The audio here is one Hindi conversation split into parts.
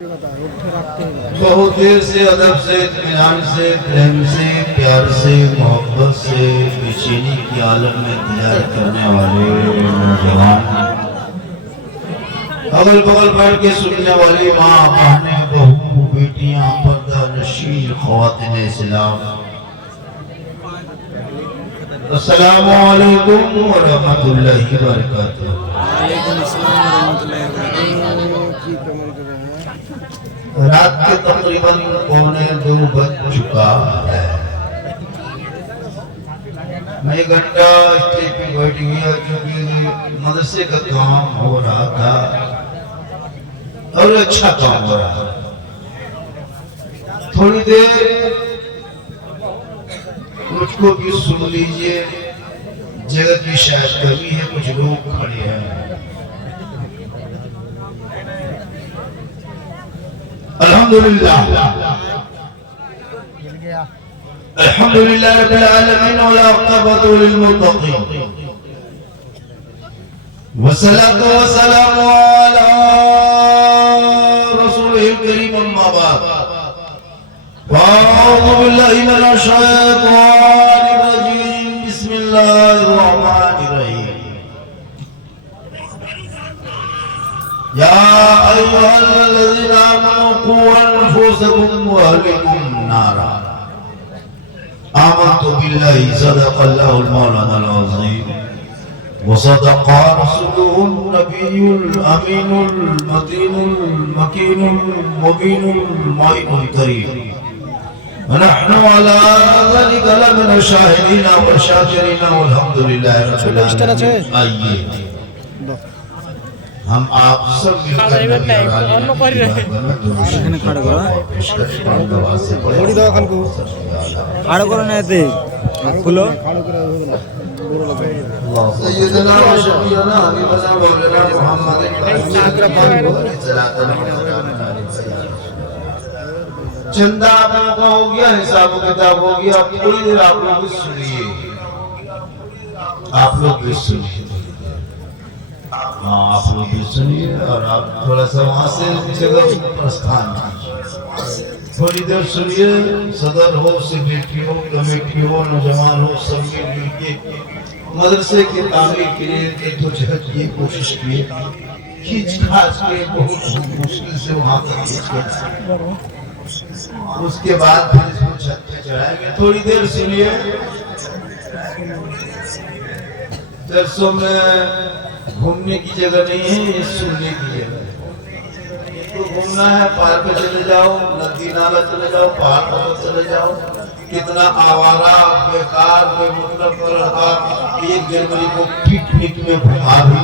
बहुत देर से अदब से इत्मीनान से प्रेम से प्यार से मोहब्बत से बेचैनी की आलम में इंतजार करने वाले नौजवान, अगल बगल बैठ के सुनने वाली माँ बहनें बहू बेटियां पर्दा नशीन ख्वातीन इस्लाम, अस्सलामु अलैकुम व रहमतुल्लाहि व बरकातुहू। रात के तकरीबन 1:45 बज चुका है। मैं 1 घंटा स्टेज पे बैठ गया क्योंकि मदरसे का काम हो रहा था और अच्छा काम हो रहा था। थोड़ी देर मुझको भी सुन लीजिए, जगह की शायद कमी है, कुछ लोग खड़े हैं। अल्हम्दुलिल्लाह अल्हम्दुलिल्लाह रब्बिल आलमीन व अक़बतु लिल मुत्तक़ीन वस्सलातु वस्सलामु अला रसूलिल करीम अम्मा बाद अऊज़ु बिल्लाहि मिनश शैतानिर रजीम बिस्मिल्लाहिर रहमानिर रहीम। या अय्युहल्लज़ीना आमनू क़ू अन्फुसकुम व अहलिकुम नारा आमनतु बिल्लाहि सदक़ल्लाहुल मौलानाल अज़ीम व सदक़ा रसूलुहुन नबियुल अमीनुल मतीनुल मकीनुल मुबीनुल मुइनुल करीम व नहनु अला ज़ालिका लमिन शाहिदीन व शाकिरीन वल्हम्दुलिल्लाहि रब्बिल आलमीन। आइए हम आप सब चंदा आपका हो गया, हिसाब किताब हो गया। थोड़ी देर आप लोग भी सुनिए, आप लोग भी सुनिए, आप लोग भी सुनिए और आप थोड़ा सा वहां से जगह प्रस्थान कीजिए। थोड़ी देर सुनिए। सदर हो, सेक्रेटरी हो, कमेटी हो, नौजवान हो, सब मिल के मदरसे के तामीर के लिए जहद की कोशिश किए, खींच खाच के बहुत मुश्किल से वहां तक खींच के उसके बाद फिर इसको छत पे चढ़ाएंगे। थोड़ी देर सुनिए। दरसों में घूमने की जगह नहीं है, ये सुनने की जगह है। तो घूमना है, पार्क पे चले जाओ, नदी नाला चले जाओ, पहाड़ पर चले जाओ। कितना आवारा बेकार बेमतलब लड़का 1 जनवरी को पिकनिक में घुमा भी,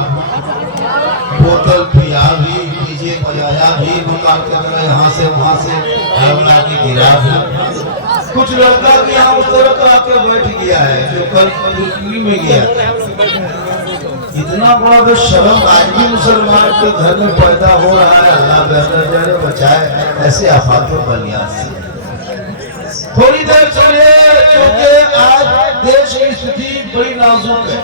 बोतल पिया भी, डीजे बजाया भी, मकान के तरह यहाँ से वहाँ से हमला की गिरा भी। कुछ लड़का भी यहाँ उस तरह आके बैठ गया है जो कल दिल्ली में गया। इतना बड़ा बेशर्म आज भी मुसलमान के घर में पैदा हो रहा है। अल्लाह बेहतर बचाए ऐसे आफातों बलिया से। थोड़ी देर चलिए, क्योंकि आज देश की स्थिति बड़ी नाजुक है।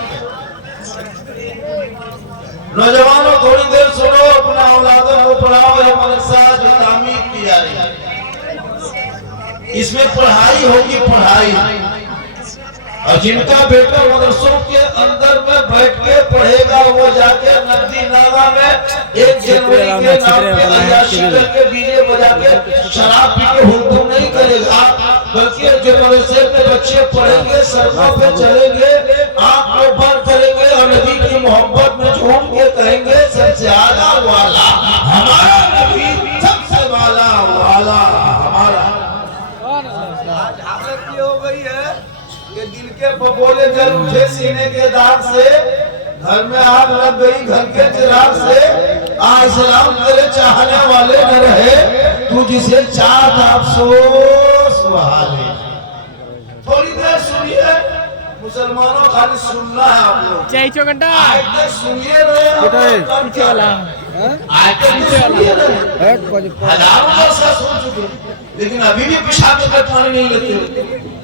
नौजवानों थोड़ी देर सुनो, अपना औलादों को पढ़ाओ। यह मदरसा जो तामीर की जा रही है, इसमें पढ़ाई होगी, पढ़ाई। और जिनका बेटा मदरसों के अंदर में बैठ के पढ़ेगा, वो जाके नदी नाला में 1 जनवरी के नाम पे अय्याशी करके डीजे बजा के शराब पी के हुक्म नहीं करेगा, बल्कि जो मदरसे के बच्चे पढ़ेंगे, सड़कों पे चलेंगे, आंख को बंद करेंगे और नबी की मोहब्बत में झूम के कहेंगे सबसे आला वाला हमारा नबी, सबसे वाला वाला हमारा। आज हालत ये हो गई है कि दिल के बबोले जल उठे सीने के दाग से, घर में आग लग गई घर के चिराग से। सलाम तेरे चाहने वाले न रहे, तू जिसे चाहता अफसोस वहाले। थोड़ी देर सुनिए मुसलमानों, खाली सुनना है आप लोग। चाहिए घंटा आयतें सुनिए पीछे वाला, आयतें सुनिए हजारों बार सुन चुके, लेकिन अभी भी पेशाब के पानी नहीं लेते।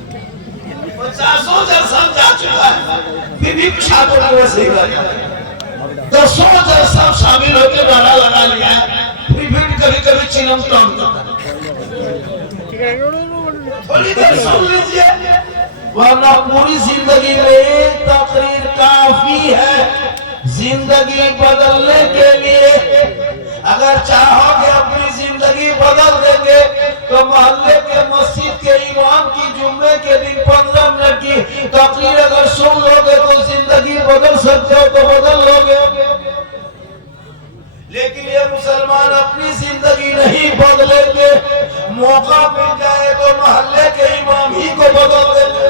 50 जलसा जा चुका है, फिर भी पेशाब करना सही बात है। 10 जलसा शामिल होकर नारा लगा लिया है, फिर भी कभी कभी चिलम टांगता है। थोड़ी देर सुन लीजिए, वरना पूरी जिंदगी में तकरीर काफी है जिंदगी बदलने के लिए। अगर चाहोगे अपनी जिंदगी बदल देंगे तो मोहल्ले के मस्जिद के इमाम की जुम्मे के दिन 15 मिनट की तकरीर अगर सुन लोगे तो जिंदगी बदल सकते हो तो बदल लोगे। लेकिन ये मुसलमान अपनी जिंदगी नहीं बदलेंगे, मौका मिल जाए तो मोहल्ले के इमाम ही को बदल देंगे।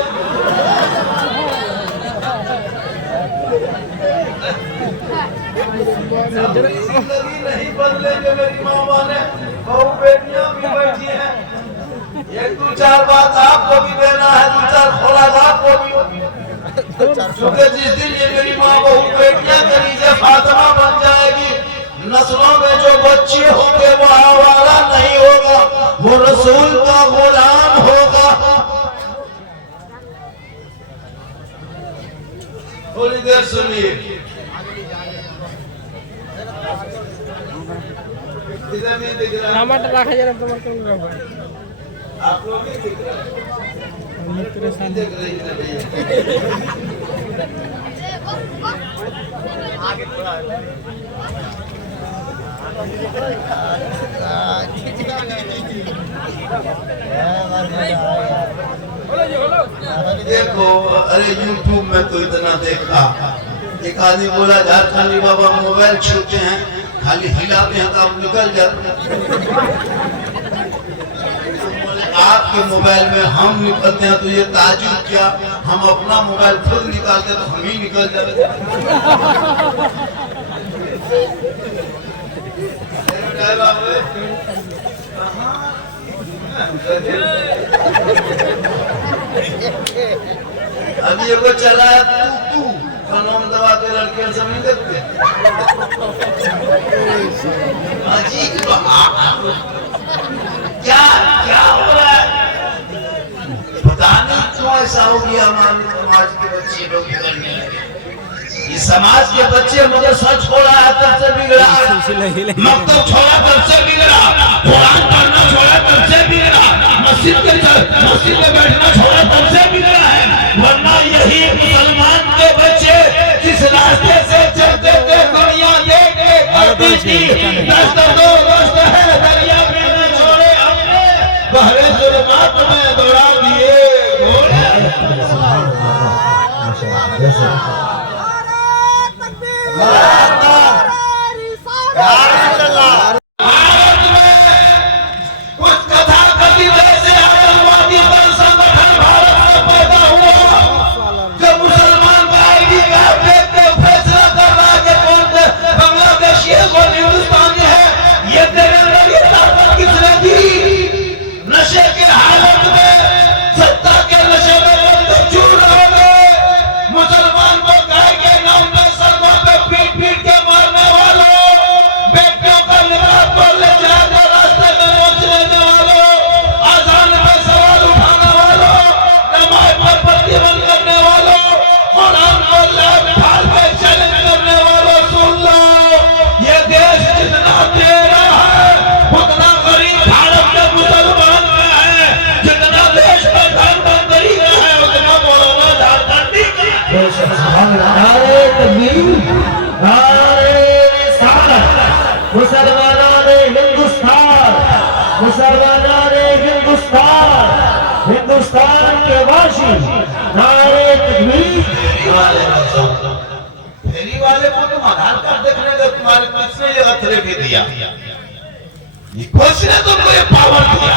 जिंदगी नहीं बदलेंगे। मेरी मामा ने बहू बेटियां भी बैठी हैं, एक दो चार बात आपको भी देना है, दो चार खोला आपको भी। क्योंकि जिस दिन ये मेरी माँ बहू बेटियां करीजे फातिमा बन जाएगी, नस्लों में जो बच्चे होंगे वो आवारा नहीं होगा, वो रसूल का गुलाम होगा। थोड़ी देर सुनिए। टमाटर रखा जा रहा आप लोग नहीं दिख रहा देख देखो। अरे यूट्यूब में तो इतना देखा, एक आदमी बोला झारखंडी बाबा मोबाइल छूते हैं, खाली हिलाते हैं तो आप निकल जाते हैं। आपके मोबाइल में हम निकलते हैं तो ये ताजुब क्या, हम अपना मोबाइल खुद निकालते तो हम ही निकल जाते। अभी ये चला है तू कलम दबा के लड़के सब नहीं देखते। क्या क्या हो रहा है पता नहीं क्यों ऐसा हो गया। हमारे समाज के बच्चे लोग बिगड़ने लगे। ये समाज के बच्चे मदरसा छोड़ा है तब से बिगड़ा, मकतब छोड़ा तब से बिगड़ा, कुरान पढ़ना छोड़ा तब से बिगड़ा, मस्जिद में बैठना छोड़ा तब से बिगड़ा है। वरना यही मुसलमान के बच्चे जिस रास्ते से चलते थे दुनिया देख है दरिया में न छोड़े हमने, बहरे जुल्मात में दौड़ा दिए घोड़े। हिंदुस्तान के वासी नारे तकबीर। फेरी वाले को तुम आधार कार्ड देखने का तुम्हारे किसने ये अथॉरिटी दिया, किसने तुमको ये पावर दिया?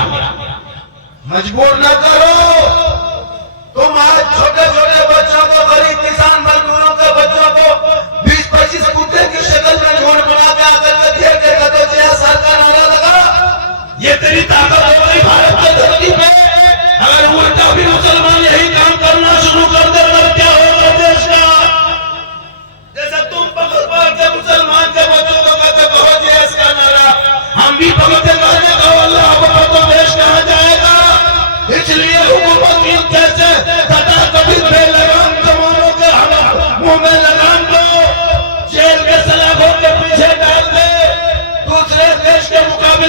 मजबूर न करो। तुम आज छोटे छोटे बच्चों को, गरीब किसान मजदूरों के बच्चों को 20-25 कुत्ते की शक्ल में झोल बना के आकर के खेल के कहते हो जय सरकार नारा लगा। ये तेरी ताकत हो गई भारत की धरती पे। अगर उल्टा भी मुसलमान यही काम करना शुरू कर दे तब क्या होगा देश का? जैसे तुम पकड़ पकड़ के मुसलमान के बच्चों को कहते कहो जय इसका नारा, हम भी पकड़ते कहने कहो अल्लाह अकबर, तो देश कहां जाएगा? इसलिए हुकूमत की कैसे सदा कभी बेलगाम जवानों के मुंह में लगाम दो, जेल के सलाखों के पीछे डाल दे, दूसरे देश के मुकाबले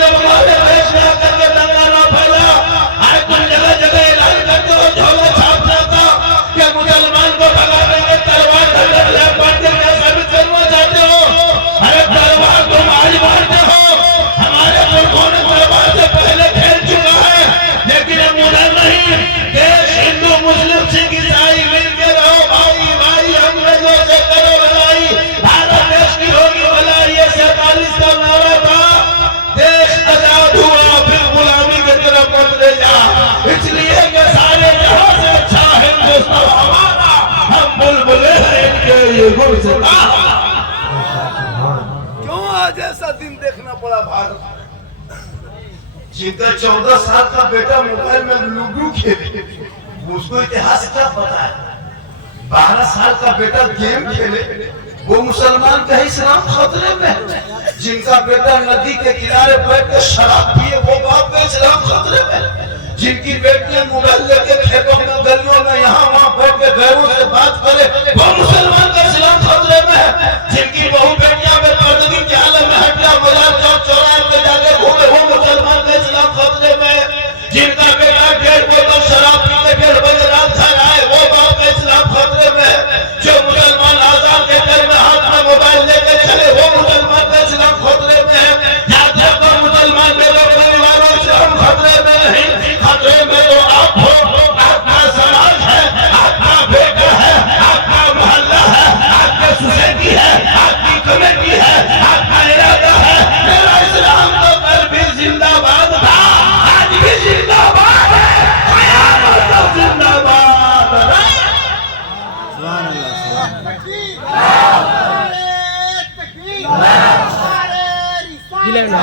गुण से क्यों आज ऐसा दिन देखना पड़ा भारत? जिनका 14 साल का बेटा मोबाइल में लूडो खेले, उसको इतिहास क्या पता है? 12 साल का बेटा गेम खेले, वो मुसलमान का इस्लाम खतरे में। जिनका बेटा नदी के किनारे बैठ के शराब पिए, वो बाप का इस्लाम खतरे में। जिनकी बेटियां मोबाइल लेके खेतों में गलियों में यहाँ वहाँ बैठ के गैरों से बात करे, वो मुसलमान का इस्लाम खतरे में है। जिनकी बहु बेटियां में पर्दगी के आलम में हटिया बाजार चौक चौराहे पे जाके घूमे, वो मुसलमान का इस्लाम खतरे में है। जिनका बेटा 1.5 बोतल शराब पी के 1.5 बजे रात घर आए, वो बाप का इस्लाम खतरे में है। जो मुसलमान आजाद के टाइम में हाथ में मोबाइल लेके चले, वो मुसलमान का इस्लाम खतरे में है। यहाँ मुसलमान मेरे परिवारों इस्लाम खतरे में नहीं, खतरे में तो आप हो, आपका समाज है, आपका बेटा है, आपका मोहल्ला है, आपकी सोसाइटी है, आपकी कमेटी है, आपका इलाका है। मेरा इस्लाम तो कल भी जिंदाबाद था, आज भी जिंदाबाद है, क़यामत तक जिंदाबाद है। जिले में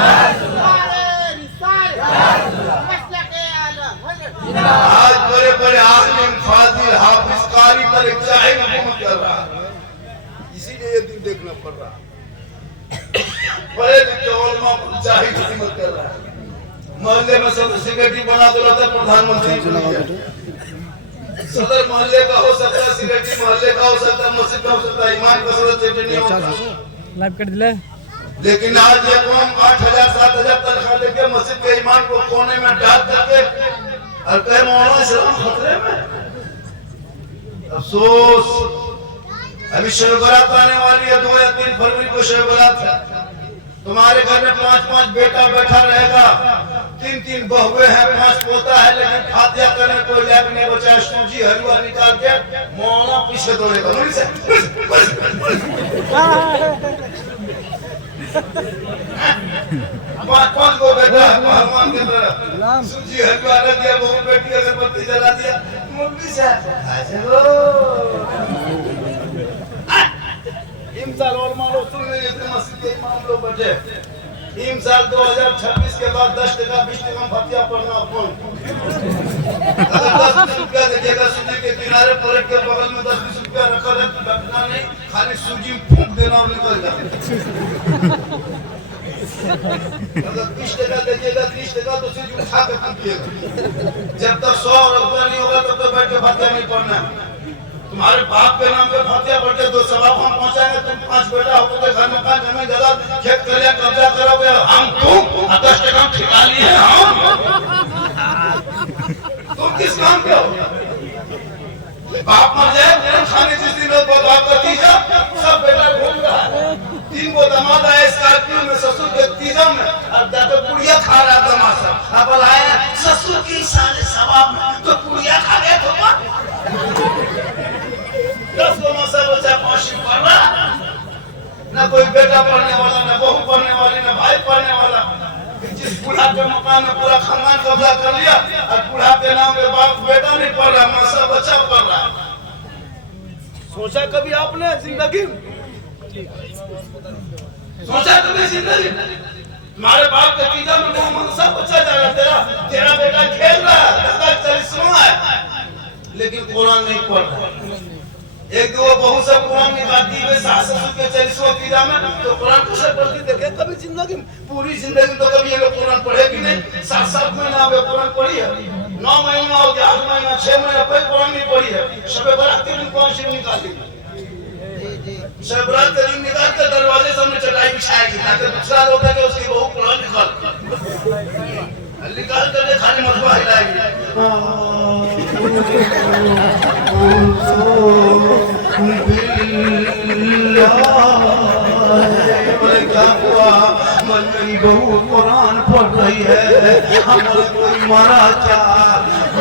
आज बड़े बड़े आलिम फाजिल हाफिज कारी पर एक जाहिल हुकूमत कर रहा है, इसीलिए ये दिन देखना पड़ रहा है। बड़े लिखे उलमा पर जाहिल हुकूमत कर रहा है। मोहल्ले में सब सेक्रेटरी बना दो रहता प्रधानमंत्री, सदर मोहल्ले का हो सकता है, सेक्रेटरी मोहल्ले का हो सकता है, मस्जिद का हो सकता है, इमाम का सदर सेक्रेटरी नहीं होता। लाइव कर दिले। लेकिन आज ये कौन 8,000-7,000 तनख्वाह देके मस्जिद के इमाम को कोने में डाल करके और कहे मौलाना इस्लाम खतरे में। अफसोस, अभी शब बारात आने वाली है, 2 या 3 फरवरी को शब बारात है। तुम्हारे घर में 5-5 बेटा बैठा रहेगा, 3-3 बहुएं हैं, 5 पोता है, लेकिन फातिहा करने कोई लायक नहीं बचा। सूजी हलवा निकाल के मौलाना पीछे दौड़ेगा, 5-5 को बेटा है भगवान के तरह, सूजी हलवा रख दिया, बहू बेटी अगरबत्ती जला दिया, मुर्गी साहब इमसाल और मारो सुन रहे थे मस्जिद के इमाम लोग बैठे। इमसाल 2026 के बाद 10% 20% फतिहा पढ़ना कौन? अगर 10-20 रुपया दीजिएगा, सूजी के किनारे पलट के बगल में 10-20 रुपया रखा है, तो बैठना नहीं, खाली सूजी फूंक देना और निकल जाना। अगर 20% दीजिएगा, 30% तो सूजी उठा के फूंकिएगा। जब तक 100 रुपया नहीं होगा तब तक बैठ के फतिहा नहीं पढ़ना। तुम्हारे बाप के नाम पे फतिहा पढ़ के 2 सवाब हम पहुंचाएंगे। तुम 5 बेटा हो तो घर मकान जमीन जायदाद खेत खलियान कब्जा करोगे, हम तुम 10% ठिका लिए हम। तुम किस काम पे हो? बाप मर जाए, मेरे खाने जिस दिन बाप का तीजा, सब बेटा घूम रहा है। 3 को दामाद आया स्कॉर्पियो में, ससुर के तीजा में, अब जाके पुड़िया खा रहा तमाशा। अब आया ससुर की सारे सवाब में, तो पुड़िया खा गया तो 10 को मसा बच्चा 5 पढ़ रहा, ना कोई बेटा पढ़ने वाला, ना बहू पढ़ने वाली, ना भाई पढ़ने वाला। जिस बूढ़ा के मकान में पूरा खानदान कब्जा कर लिया, और बूढ़ा के नाम पे बाप बेटा नहीं पढ़ रहा, मासा बच्चा पढ़ रहा। सोचा कभी आपने जिंदगी तुम्हारे बाप के तीजा में मोहम्मद सा बच्चा जा रहा, तेरा बेटा खेल रहा है, 40वां है, लेकिन कुरान नहीं पढ़ रहा। एक दो बहू सब कुरान निकालती है, सास ससुर के 40वां तीजा में, तो कुरान कैसे पढ़ती देखे कभी जिंदगी में? पूरी जिंदगी तो कभी ये लोग कुरान पढ़ेगी नहीं। 7-7 महीना हो गया कुरान पढ़ी है, 9 महीना हो गया, 8 महीना, 6 महीना कोई कुरान नहीं पढ़ी है। शब बारात के दिन कुरान शरीफ निकाली, शब बारात के दिन निकाल कर दरवाजे सामने चटाई बिछाएगी, ताकि दूसरा लोग है कि उसकी बहू कुरान निकाल कर खाली मजबा हिलाएगी। क्या हुआ? मेरी बहू कुरान पढ़ रही है, हमारा कोई मारा क्या?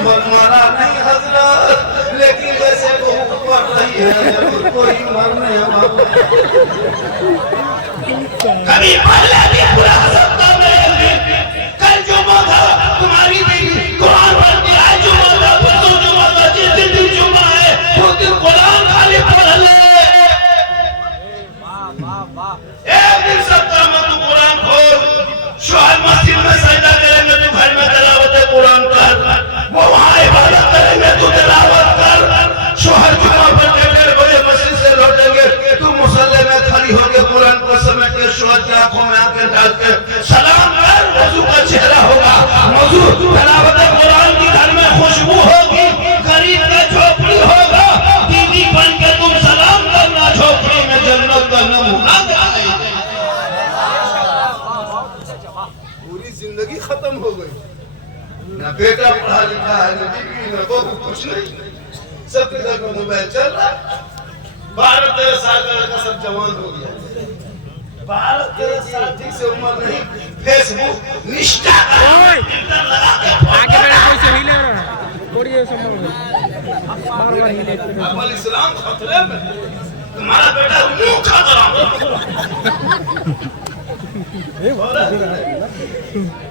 मारा नहीं हजरत, लेकिन वैसे बहू पढ़ रही है, कोई मरने वाला कभी पढ़ लेती है पूरा सप्ताह में। कल जुम्मा था, तुम्हारी बेटी कुरान पढ़ती है, जुम्मा था, परसों जुम्मा था, जिस दिन जुम्मा है उस दिन कुरान खाली पढ़ ले। तलावत कुरान की घर में खुशबू होगी, गरीब का झोपड़ी होगा, दीदी बन के तुम सलाम करना, झोपड़ी में जन्नत का नमूना दिखाएगा। पूरी जिंदगी खत्म हो गई, ना बेटा पढ़ा लिखा है, ना बीवी, ना बहू, कुछ नहीं, सबके घर में मोबाइल चल रहा है। 12-13 साल का लड़का सब जवान हो गया, 12-13 साल ठीक से उम्र नहीं, फेसबुक निष्ठा आगे बेटा कोई से हिले रहा थोड़ी संभव है बार-बार हिले अमल इस्लाम खतरे में, तुम्हारा बेटा मुंह खतरा में।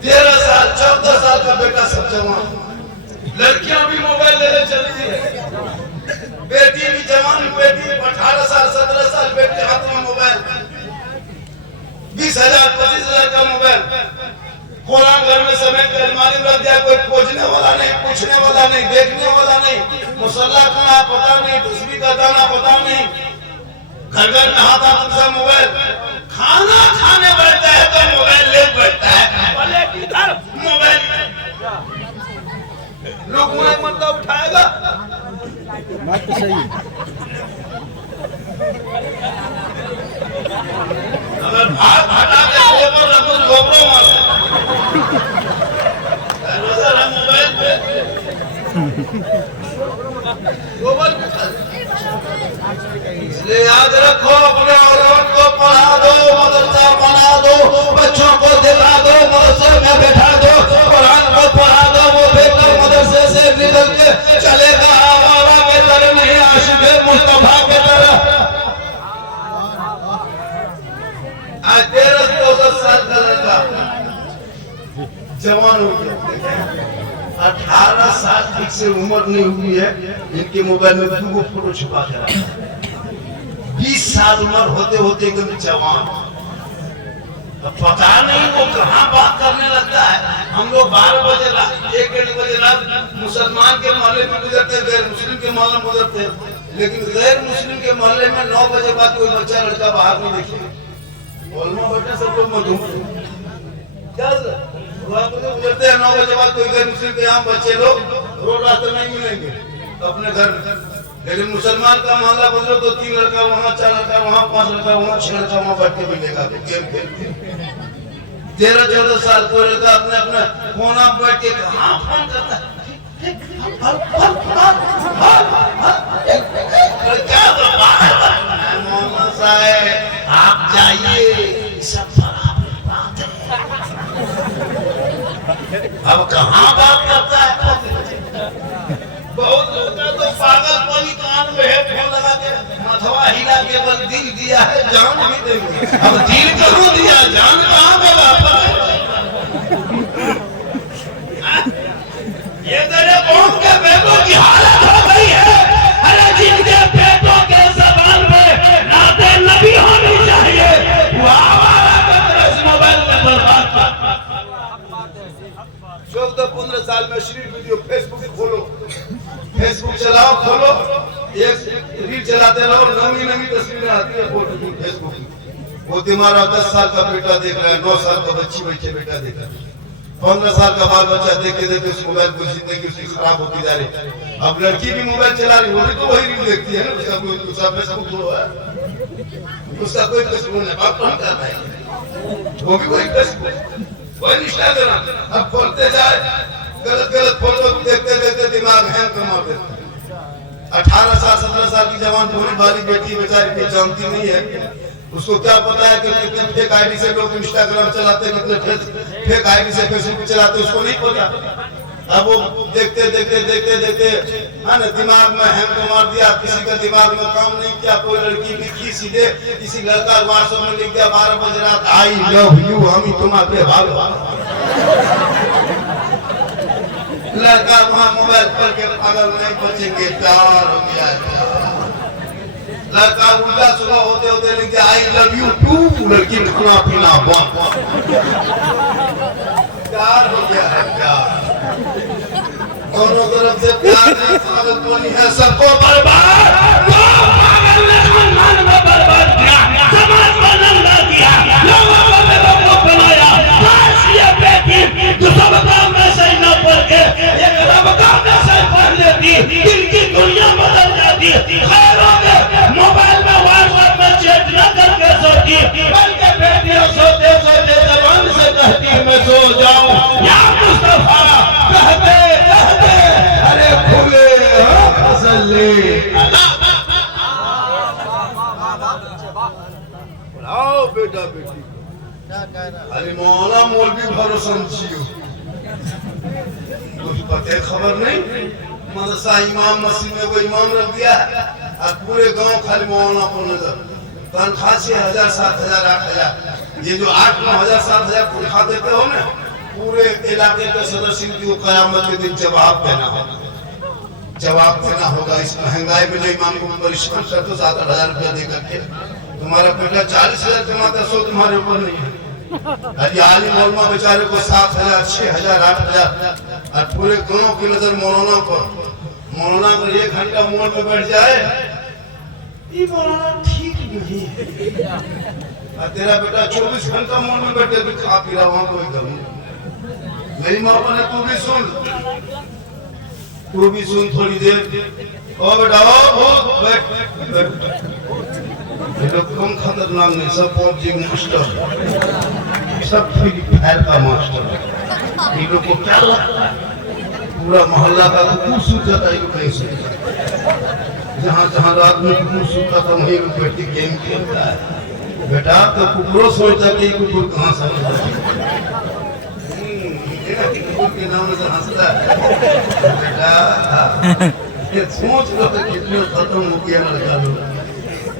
13 साल 14 साल का बेटा सब जवान, लड़कियां भी मोबाइल लेने चलती है, बेटी भी जवान, बेटी 18 साल 17 साल बेटे हाथ में मोबाइल, 20,000 25,000 का मोबाइल, कुरान घर में समेट कर अलमारी में रख दिया, कोई खोजने वाला नहीं, पूछने वाला नहीं, देखने वाला नहीं, मुसल्ला कहाँ पता नहीं, तस्बीह का दाना पता नहीं, घर घर में हाथ हाथ मोबाइल, खाना खाने बैठता है तो मोबाइल ले बैठता है, इधर मोबाइल, लोग उन्हें मतलब उठाएगा, बात तो सही है। अगर भाग हटा के ऊपर रखो गोबरों मार मोबाइल पे गोबर इसलिए याद रखो, अपने औलाद को पढ़ा दो, मदरसा बना दो, बच्चों को दिला दो, मदरसे में बैठा दो, कुरान को पढ़ा दो, वो बेटा मदरसे से निकल के चलेगा आवारा के तरह नहीं, आशिक़े मुस्तफा के तरह। आज 13-14 साल का लड़का जवान हो गया, 18 साल ठीक से उम्र नहीं हुई है, इनके मोबाइल में 2 फोटो छुपा के रखा, 20 साल उम्र होते होते एकदम जवान, तो पता नहीं वो कहाँ बात करने लगता है। हम लोग 12 बजे रात 1-1 बजे रात मुसलमान के मोहल्ले में गुजरते, गैर मुस्लिम के मोहल्ले में गुजरते, लेकिन गैर मुस्लिम के मोहल्ले में 9 बजे बाद कोई बच्चा लड़का बाहर नहीं देखेगा, बैठे सब लोग मधुम क्या गुजरते हैं 9 बजे बाद, कोई गैर मुस्लिम के यहाँ बच्चे लोग रोड रास्ते नहीं मिलेंगे अपने घर में, लेकिन मुसलमान का मोहल्ला बदलो तो 3 लड़का वहाँ, 4 लड़का वहाँ, 5 लड़का वहाँ, 6 लड़का वहाँ बैठ के मिलेगा गेम खेलते। 13-14 साल को लड़का अपने अपने फोन आप बैठ के कहाँ फोन करता है, क्या मोहम्मद साहब आप जाइए, सब बात है, अब कहाँ बात करता है। बहुत लोग का तो पागलपनी कान में हेडफोन लगा के मथवा हिला के बल दिल दिया है, जान भी देंगे, अब दिल कहाँ दिया, जान कहाँ देगा। ये तेरे कौम के बेटों की हालत हो गई है, अरे जिनके बेटों के सवाल में नाते नबी होनी चाहिए, वो आवारा इस मोबाइल में बर्बाद कर। 14-15 साल में श्री वीडियो फेसबुक खोलो, फेसबुक चलाओ, खोलो, एक रील चलाते रहो, नवी तस्वीरें आती है फेसबुक में, वो तुम्हारा 10 साल का बेटा देख रहा है, 9 साल का बच्ची बेटा देख रहा है, 15 साल का बाल बच्चा देखते देखते उस मोबाइल को जिंदगी उसकी खराब होती जा रही है। अब लड़की भी मोबाइल चला रही, वो भी तो वही रील देखती है ना, उसका फेसबुक खोलो है, उसका कोई फेसबुक नहीं, बाप कौन कर रहा है, वो भी वही फेसबुक, वही इंस्टाग्राम, अब खोलते जाए गलत फोटो देखते देखते दिमाग हैंग कर मार देता है। 18 साल 17 साल की जवान भोली भाली बेटी बेचारी कुछ जानती नहीं है, उसको क्या पता है कि कितने फेक आईडी से लोग इंस्टाग्राम चलाते हैं, कितने फेक आईडी से फेसबुक चलाते हैं, उसको नहीं पता। अब वो देखते हाँ ना, दिमाग में हैंग मार दिया, किसी का दिमाग में काम नहीं किया, कोई लड़की लिखी सीधे, किसी लड़का व्हाट्सएप में लिख दिया 12 बजे रात, आई लव यू, हम ही तुम्हारे भागवान। लड़का वहाँ मोबाइल पर के पागल नहीं बचेंगे, प्यार हो गया, लड़का उल्टा सुबह होते होते लिख दिया आई लव यू टू, लड़की ने खाना पीना बंद, प्यार हो गया है, प्यार दोनों तरफ से प्यार नहीं, पागलपनी है, सबको बर्बाद, पागल ने मन में बर्बाद किया, समाज को नंगा किया, लोगों को बेवकूफ बनाया, बस ये बेटी तो सब काम में सही ले आओ बेटा बेटी अरे मौला मौलवी भरोसा जियो कुछ पते खबर नहीं मदरसा इमाम मस्जिद में कोई इमाम रख दिया और पूरे गांव खाली मौलाना को नजर तनख्वाह 6,000 7,000 8,000 ये जो 8-9 हजार 7,000 तनख्वाह देते हो ना पूरे इलाके के सदस्य को कयामत के दिन जवाब देना होगा इस महंगाई में नहीं मांगो परिश्रम कर तो 7-8 हजार रुपया दे करके तुम्हारा बेटा 40,000 कमाता सो तुम्हारे ऊपर नहीं है अरे आलिम मौलमा बेचारे को 7,000 6,000 8,000 और पूरे गांव की नजर मौलाना पर 1 घंटा मोड़ में बैठ जाए ये मौलाना ठीक नहीं है और तेरा बेटा 24 घंटा मोड़ में बैठे भी खा पी रहा वहां कोई कमी मेरी माँ ने तू भी सुन थोड़ी देर ओ बेटा ओ बैठ ये लोग कम खतरनाक नहीं सब पबजी मास्टर सब फ्री फायर का मास्टर ये लोग को क्या लगता है पूरा मोहल्ला का कुकुर सूत जाता है कहीं से जहाँ जहाँ रात में कुकुर सूता था वहीं लोग बैठ के गेम खेलता है बेटा तो कुकुरों सोचता कि कुकुर कहाँ से कुकुर के नाम से हंसता है बेटा ये सोच लो तो कितने खत्म हो गया लड़का लोग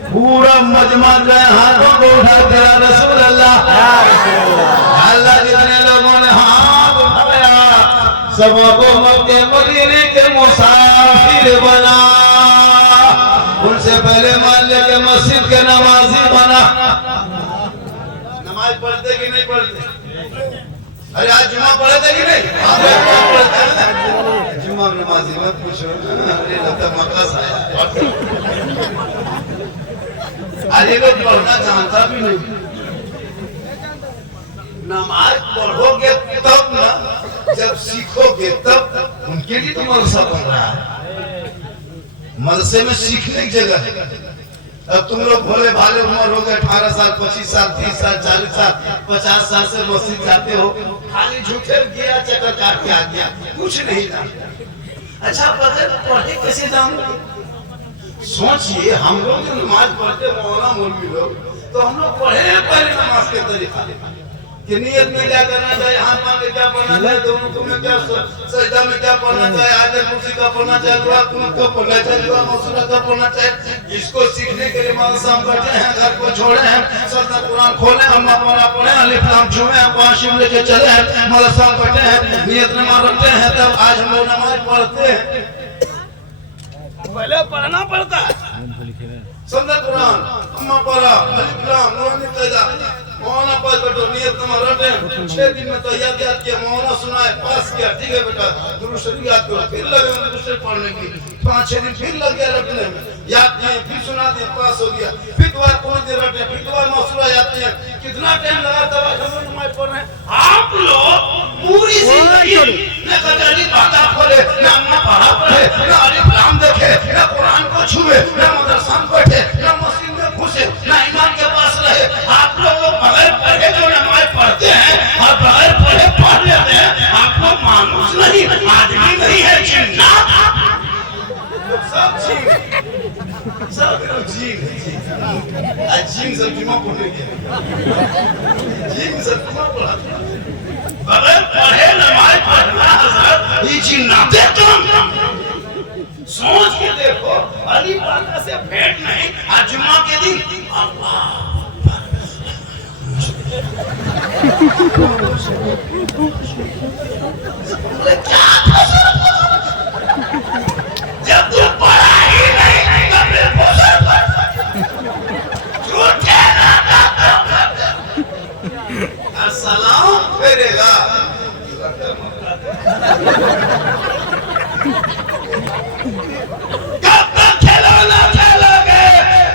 पूरा मजमा गए हाथों को उठा दिया रसूल अल्लाह अल्लाह जितने लोगों ने हाथ उठाया सबको मक्के मदीने के मुसाफिर बना उनसे पहले मोहल्ले के मस्जिद के नमाजी बना नमाज पढ़ते कि नहीं पढ़ते अरे आज जुमा पढ़े थे कि नहीं जुमा नमाजी मत पूछो अरे लगता मक्का से आया अरे लोग पढ़ना जानता भी नहीं नमाज पढ़ोगे तब ना जब सीखोगे तब उनके लिए तो मदरसा बन रहा है मदरसे में सीखने की जगह अब तुम लोग भोले भाले उम्र हो गए 18 साल 25 साल 30 साल 40 साल 50 साल से मस्जिद जाते हो खाली झूठे गया चक्कर काट के आ गया कुछ नहीं जानते अच्छा बगैर पढ़े कैसे जानोगे सोचिए हम लोग जो नमाज पढ़ते मौलाना मौलवी लोग तो हम लोग पढ़े पहले नमाज के तरीका कि नियत में क्या करना चाहिए हाथ मांग के क्या पढ़ना चाहिए दोनों को में क्या सजदा में क्या पढ़ना चाहिए आयत कुर्सी का पढ़ना चाहिए दुआ कुनूत का पढ़ना चाहिए दुआ मौसूला का पढ़ना चाहिए इसको सीखने के लिए मदरसा में बैठे हैं घर को छोड़े हैं सजदा कुरान खोले अम्मा पारा पढ़े अलिफ लाम छुए हैं पांच शिव लेके चले हैं मदरसा में बैठे हैं नियत नमाज रखते हैं तब आज हम लोग नमाज पढ़ते हैं पहले पढ़ना पड़ता है सजदा कुरान अम्मा पारा अलिफ लाम नूरानी तैदा मौलाना पास बैठो नियत नमाज रटे 6 दिन में तैयार किया मौलाना सुनाए पास किया ठीक है बेटा दुरूद शरीफ याद करो फिर लगे दुरूद शरीफ पढ़ने की 5-6 दिन फिर लग गया रटने में याद किए फिर सुना दिया पास हो गया फिर दोबारा कोई देर रटे फिर दोबारा मौसूला याद किए कितना टाइम लगा तब हम नमाज पढ़ रहे हैं आप लोग पूरी जिंदगी न कदाली बाता खोले न अम्मा पढ़ा पढ़े न अलिफ लाम देखे न कुरान को छुए न मदरसा में बैठे न मस्जिद में घुसे न इमाम के पास रहे आप लोग बगैर पढ़े जो नमाज पढ़ते हैं और बगैर पढ़े पढ़ लेते हैं आपको मानुस नहीं आदमी नहीं है जिन्नात सब जीन सब जुमा पढ़ने के जीन सब जुमा पढ़ाते बगैर पढ़े नमाज पढ़ना हजरत ये जिन्नात है तुम सोच के देखो अली पाका से भेंट नहीं आज जुमा के दिन अल्लाह जब तू पढ़ा ही नहीं तब झूठे सलाम फेरेगा कब तक खिलौना खेलोगे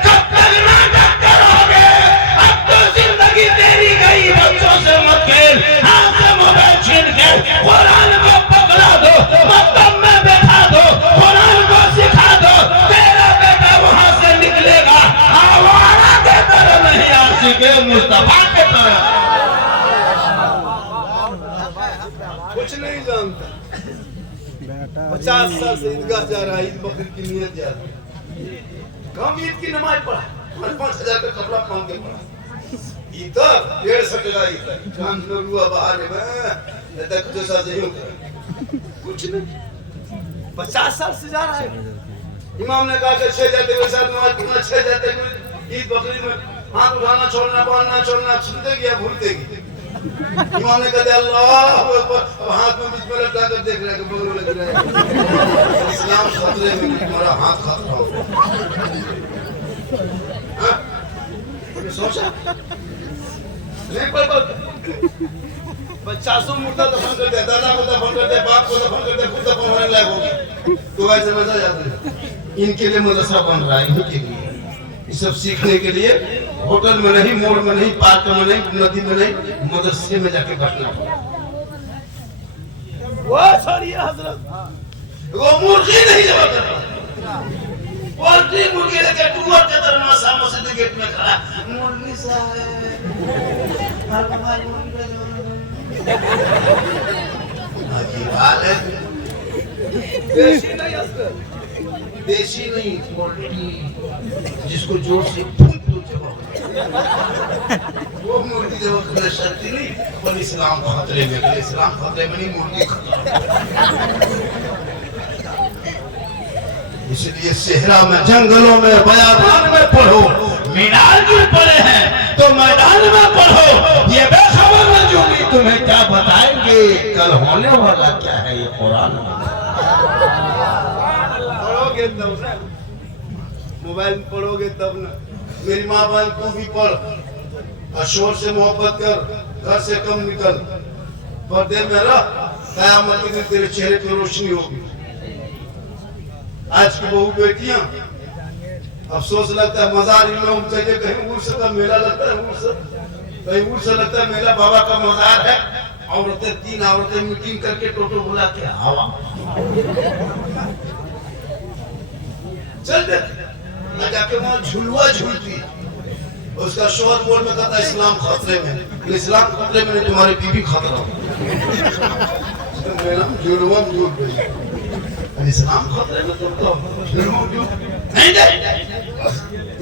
कब तक नाटक करोगे अब तो जिंदगी तेरी गई बच्चों से मत खेल हाथ से मोबाइल छीन के कुरान को पकड़ा दो मकतब में बैठा दो कुरान को सिखा दो तेरा बेटा वहां से निकलेगा आवारा के तरह नहीं आशिक़े मुस्तफा के तरह कुछ नहीं जानता 50 साल से ईदगाह जा रहा है, ईद बकरी की नियत जा रहा है। कम ईद की नमाज पढ़ा, 5,000 का कपड़ा पहन के पढ़ा। इधर 150 टका इधर कान में रुआ बाहर में तक जो सा सही कुछ नहीं। 50 साल से जा रहा है। इमाम ने कहा कि 6 जाते हुए साथ नमाज पढ़ना, 6 जाते हुए ईद बकरी में हाथ उठाना छोड़ना, बोलना छोड़ना, सुनते गया भूलते गए। इमाम ने कहा अल्लाह अकबर, हाथ में बीच में लटका कर देख रहा है कि बगल लग रहा है। इस्लाम खतरे में, तुम्हारा हाथ खतरा हो। हाँ? सोचा नहीं पर 50 मुर्दा दफन कर दे, दादा को दफन कर दे, बाप को दफन कर दे, खुद दफन होने लायक होगी तो ऐसे मजा जाता है। इनके लिए मदरसा बन रहा है, इनके लिए ये सब सीखने के लिए। होटल में नहीं, मोड़ में नहीं, पार्क में नहीं, नदी में नहीं, मदरसे में जाके बैठना पड़ा। वो सॉरी हजरत, वो मुर्गी नहीं जमा करता, पोल्ट्री मुर्गी लेके टूअर के दरवाजा मस्जिद गेट में खड़ा, मुर्गी साहब हर भाई मुर्गी अजीब हाल है। देशी नहीं असर, देशी नहीं, पोल्ट्री जिसको जोर से वो मुर्गी जब खतरे शर्ती नहीं, पर इस्लाम खतरे में, इस्लाम खतरे में नहीं, मुर्गी खतरे। इसलिए सेहरा में, जंगलों में, बयाबान में पढ़ो। मीनार गिर पड़े हैं तो मैदान में पढ़ो। ये बेखबर में जो भी तुम्हें क्या बताएंगे, कल होने वाला क्या है ये कुरान पढ़ोगे तब ना, मोबाइल में पढ़ोगे तब ना। मेरी माँ बहन तू भी पढ़ और शोर से मोहब्बत कर, घर से कम निकल, पर्दे में रह, कयामत के दिन तेरे चेहरे पर रोशनी होगी। आज की बहू बेटियां अफसोस लगता है, मजार में चले कहीं उर्स का मेला लगता है, कहीं उर्स लगता है मेला, बाबा का मजार है। औरतें 3 औरतें मीटिंग करके टोटो बुला के हवा चल दे, जाके वहां झुलुआ झूलती, उसका शोर बोल में कहता इस्लाम खतरे में। इस्लाम खतरे में नहीं, तुम्हारी बीवी खतरा झुलुआ झूल गई। इस्लाम खतरे में तो नहीं दे।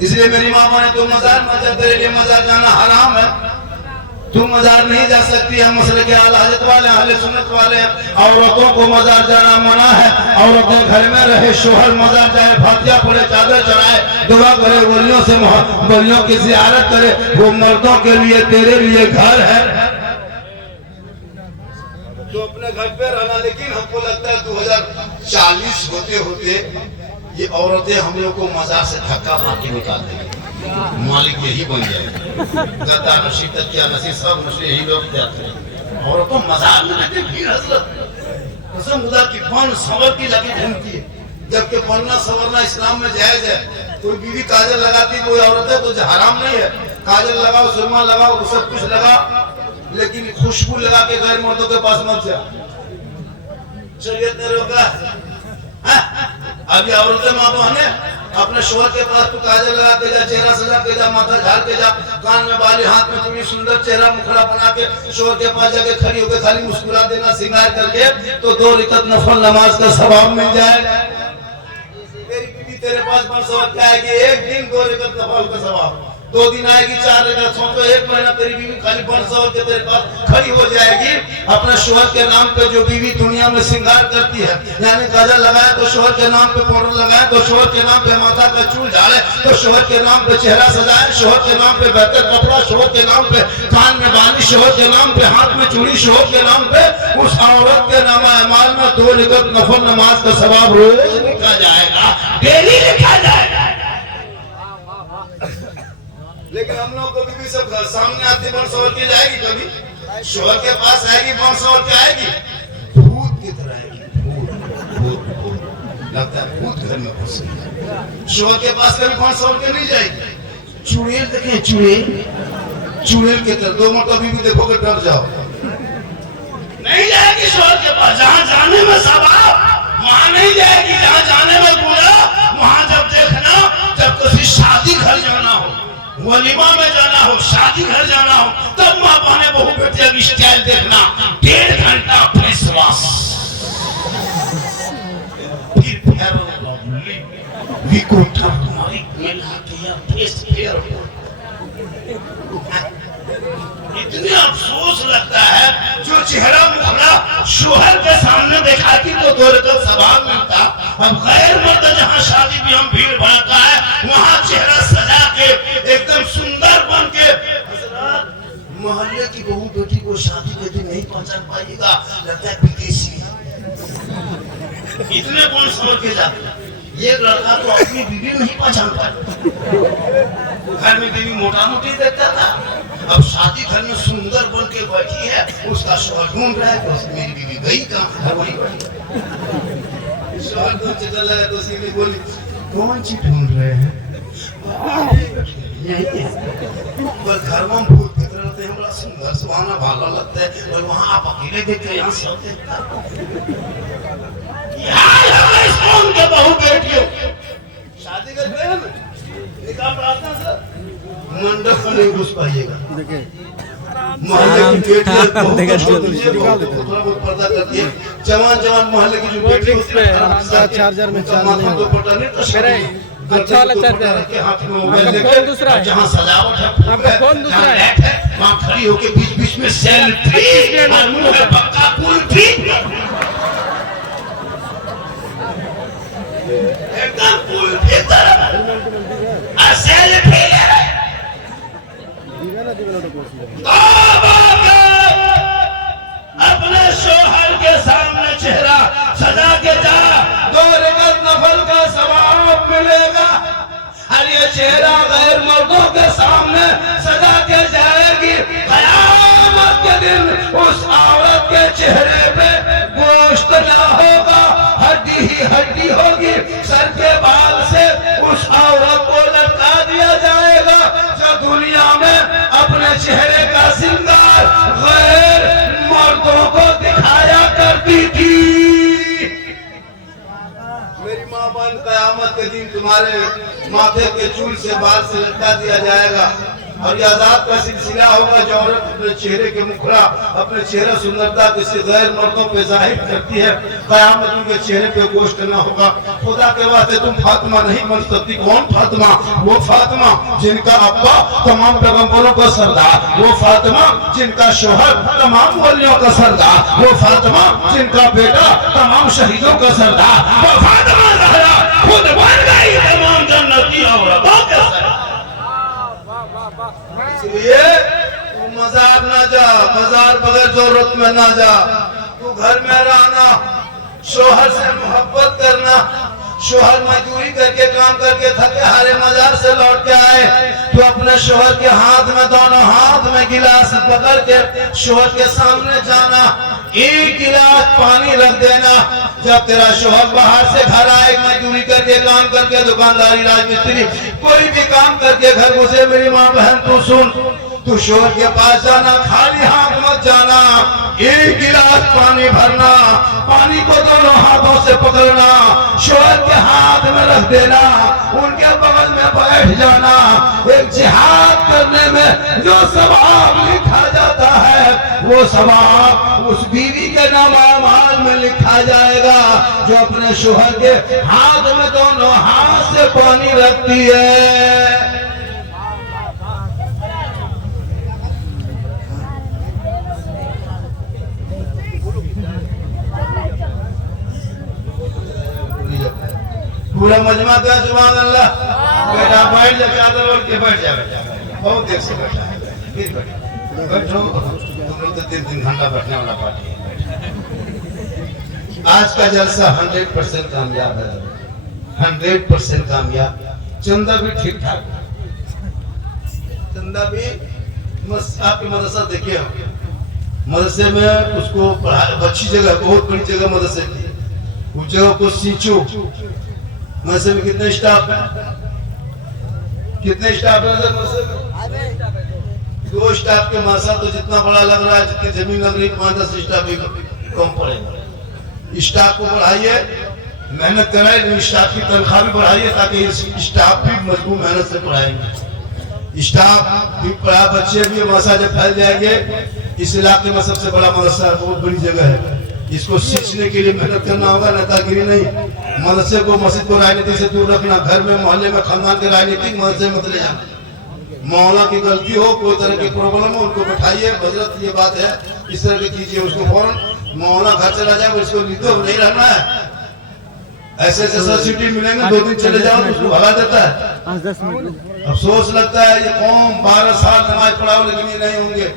इसलिए मेरी मामा ने तो मजार मजा, तेरे लिए मजार जाना हराम है, तू मजार नहीं जा सकती है। मसले के आला हजरत वाले, अहले सुन्नत वाले, औरतों को मजार जाना मना है। औरतें घर में रहे, शोहर मजार जाए, फातिहा पढ़े, चादर चढ़ाए, दुआ करे, वलियों से वलियों की ज़ियारत करे। वो मर्दों के लिए, तेरे लिए घर है तो अपने घर पे रहना। लेकिन हमको लगता है 2040 होते होते ये औरतें हम लोग को मजार से धक्का मार के निकाल देंगी। मालिक यही बन जाएगा, गद्दा नशी, तकिया नशी, सब नशी यही लोग जाते हैं। औरतों मजार में रहते भीड़ हजरत कसम खुदा की कौन सवर की लगी घूमती है, जबकि बनना सवरना इस्लाम में जायज है। कोई बीवी काजल लगाती कोई औरत है तो हराम नहीं है, काजल लगाओ, सुरमा लगाओ, सब कुछ लगा, लेकिन खुशबू लगा के गैर मर्दों के पास मत जा। शरीयत ने रोका। अभी औरतें माँ बहने अपने शोहर के पास तू काजल लगा के जा, चेहरा सजा के जा, माथा झाड़ के जा, कान में बाली, हाथ में चूड़ी, सुंदर चेहरा मुखड़ा बना के शोहर के पास जाके खड़ी होकर खाली मुस्कुरा देना, सिंगार करके, तो 2 रकात नफल नमाज का सवाब मिल जाएगा। तेरी बीवी तेरे पास 500 क्या आएगी, एक दिन 2 रकात नफल का सवाब, 2 दिन आएगी 4 रकात, सोचो 1 महीना तेरी बीवी खाली 500 के तेरे पास खड़ी हो जाएगी। अपने शोहर के नाम पे जो बीवी दुनिया में श्रृंगार करती है, यानी काजल लगाए तो शोहर के नाम पे, पाउडर लगाए तो शोहर के नाम पे, माथा का चूल झाड़े तो शोहर के नाम पे, चेहरा सजाए शोहर के नाम पे, बेहतर कपड़ा शोहर के नाम पे, कान में बाली शोहर के नाम पे, हाथ में चूड़ी शोहर के नाम पे, उस औरत के नामा अमाल में 2 रकात नफल नमाज का सवाब रोज लिखा जाएगा, डेली लिखा जाएगा। लेकिन हम लोग को बीवी सब घर सामने आती 500 की जाएगी, कभी शोहर के पास आएगी 500 की आएगी, भूत की तरह आएगी, भूत लगता है भूत घर में घुस गया। शोहर के पास कभी 500 की नहीं जाएगी। चुड़ैल देखें, चुड़ैल के तरह 2 मरतबा बीवी देखोगे डर जाओ, नहीं जाएगी शोहर के पास। जहाँ जाने में सवाब वहाँ नहीं जाएगी, जहाँ जाने में बुरा वहाँ जब देखना, जब किसी शादी घर जाना हो, वलीमा में जाना हो, शादी घर जाना हो, तब माँ बहने बहू बेटिया की स्टाइल देखना, 1.5 घंटा फेस वॉश कोठा तुम्हारी मिला दिया फेस फेयर हो। इतने अफसोस लगता है जो चेहरा मुखड़ा शोहर के सामने दिखाती तो दो रकम सवाल मिलता। अब गैर मर्द जहाँ शादी भी हम भीड़ भड़का है वहाँ चेहरा सजा के एकदम सुंदर बन के मोहल्ले की बहू बेटी को शादी के दिन नहीं पहचान पाइएगा, लगता है विदेशी। इतने गुण समझ के जाते ये लड़का तो अपनी बीवी नहीं पहचान पाया। घर में बीवी मोटा मोटी देखता था, अब शादी घर में सुंदर बन के बैठी है, उसका शोहर ढूंढ रहा है तो मेरी बीवी गई कहाँ है, वहीं बैठी। शोहर को चक्कर लगा तो उसी ने बोली कौन सी ढूंढ रहे हैं? यही है। पर घर में भूत की तरह रहते हैं, बड़ा सुंदर सुहाना भाला लगता है, और वहाँ आप अकेले देखते हैं, यहाँ सब देखता के बहू बेटियों शादी कर रहे हैं निकाह प्रार्थना सर मंडप में नहीं घुस पाइएगा। मोहल्ले की बेटियां थोड़ा बहुत पर्दा करती है, जवान जवान मोहल्ले की जो बेटी होती है चार्जर में अच्छा वाला चार्जर के हाथ में मोबाइल लेकर दूसरा है, जहाँ सजावट है आपका फोन दूसरा है, वहाँ खड़ी होके बीच बीच में सेल्फी और मुंह में पक्का कुल्फी एकदम कुल्फी तरह सेल्फी ले रहे अपने शोहर के सामने चेहरा सजा के जा, 2 रकात नफल का सवाब मिलेगा। और ये चेहरा गैर मर्दों के सामने सजा के जाएगी, क़यामत के दिन उस औरत के चेहरे पे गोश्त ना होगा, हड्डी ही हड्डी होगी। सर के बाल से उस औरत को लटका दिया जाएगा जो दुनिया में अपने चेहरे का श्रृंगार गैर मर्दों को दिखाया करती थी। मेरी मां बन क़यामत के दिन तुम्हारे माथे के चूल से बाल से लटका दिया जाएगा, और ये आजाद का सिलसिला होगा जो औरत अपने चेहरे के मुखड़ा अपने चेहरा सुंदरता किसी गैर मर्दों पे जाहिर करती है, क़यामत उनके चेहरे पे गोश्त न होगा। खुदा के वास्ते तुम फातिमा नहीं बन सकती। कौन फातिमा? वो फातिमा जिनका अब्बा तमाम पैगंबरों का सरदार, वो फातिमा जिनका शोहर तमाम वलियों का सरदार, वो फातिमा जिनका बेटा तमाम शहीदों का सरदार, वो फातिमा ज़हरा खुद बन गई तमाम जन्नती औरतों के सरदार। इसलिए तू मजार ना जा, मजार बगैर जरूरत में ना जा, तू घर में रहना, शोहर से मोहब्बत करना। शोहर मजदूरी करके काम करके थके हारे मजार से लौट के आए तो अपने शोहर के हाथ में दोनों हाथ में गिलास पकड़ के शोहर के सामने जाना, 1 गिलास पानी रख देना। जब तेरा शोहर बाहर से घर आए मजदूरी करके काम करके दुकानदारी राजमिस्त्री कोई भी काम करके घर घुसे, मेरी माँ बहन तू सुन, तू शोहर के पास जाना, खाली हाथ मत जाना, 1 गिलास पानी भरना, पानी को दोनों हाथों से पकड़ना, शोहर के हाथ में रख देना, उनके बगल में बैठ जाना। एक जिहाद करने में जो सवाब लिखा जाता है वो सवाब उस बीवी के नाम आमाल में लिखा जाएगा जो अपने शोहर के हाथ में दोनों हाथ से पानी रखती है। पूरा मजमा का सुभान अल्लाह। बेटा बैठ जा, चादर ओढ़ के बैठ जा, बहुत देर से बैठा है, फिर बैठो, तुम लोग तो 3 घंटा बैठने वाला पार्टी है। आज का जलसा 100% कामयाब है, 100% कामयाब। चंदा भी ठीक ठाक, चंदा भी आपके मदरसा देखिए, मदरसे में उसको अच्छी जगह, बहुत बड़ी जगह मदरसे की, उस जगह को सींचो। मदरसे में कितने स्टाफ है? कितने स्टाफ है मदरसे में? 2 स्टाफ के मदरसा तो जितना बड़ा लग रहा है, जितनी जमीन लग रही है, 5-10 स्टाफ भी कम पड़ेगा। स्टाफ को बढ़ाइए, मेहनत कराए, स्टाफ की तनख्वाह भी बढ़ाइए ताकि स्टाफ भी मजबूत मेहनत से पढ़ाएंगे। स्टाफ भी पढ़ा, बच्चे भी मदरसा जब फैल जाएंगे। इस इलाके में सबसे बड़ा मदरसा, बहुत बड़ी जगह है, इसको सींचने के लिए मेहनत करना होगा, नेतागिरी नहीं। मदरसे को, मस्जिद को राजनीति से दूर रखना, घर में मोहल्ले में खानदान के राजनीतिक मदरसे मत ले जाना। मौला की गलती हो, कोई तरह की प्रॉब्लम हो, उनको बैठाइए, हजरत ये बात है इस तरह की कीजिए, उसको फौरन मौला घर चला जाए, उसको लीडो नहीं रहना है। ऐसे ऐसे सब्सिडी मिलेंगे, 2 दिन चले जाओ तो उसको भगा देता है। अफसोस लगता है ये कौम 12 साल नमाज पढ़ाओ लेकिन ये नहीं होंगे।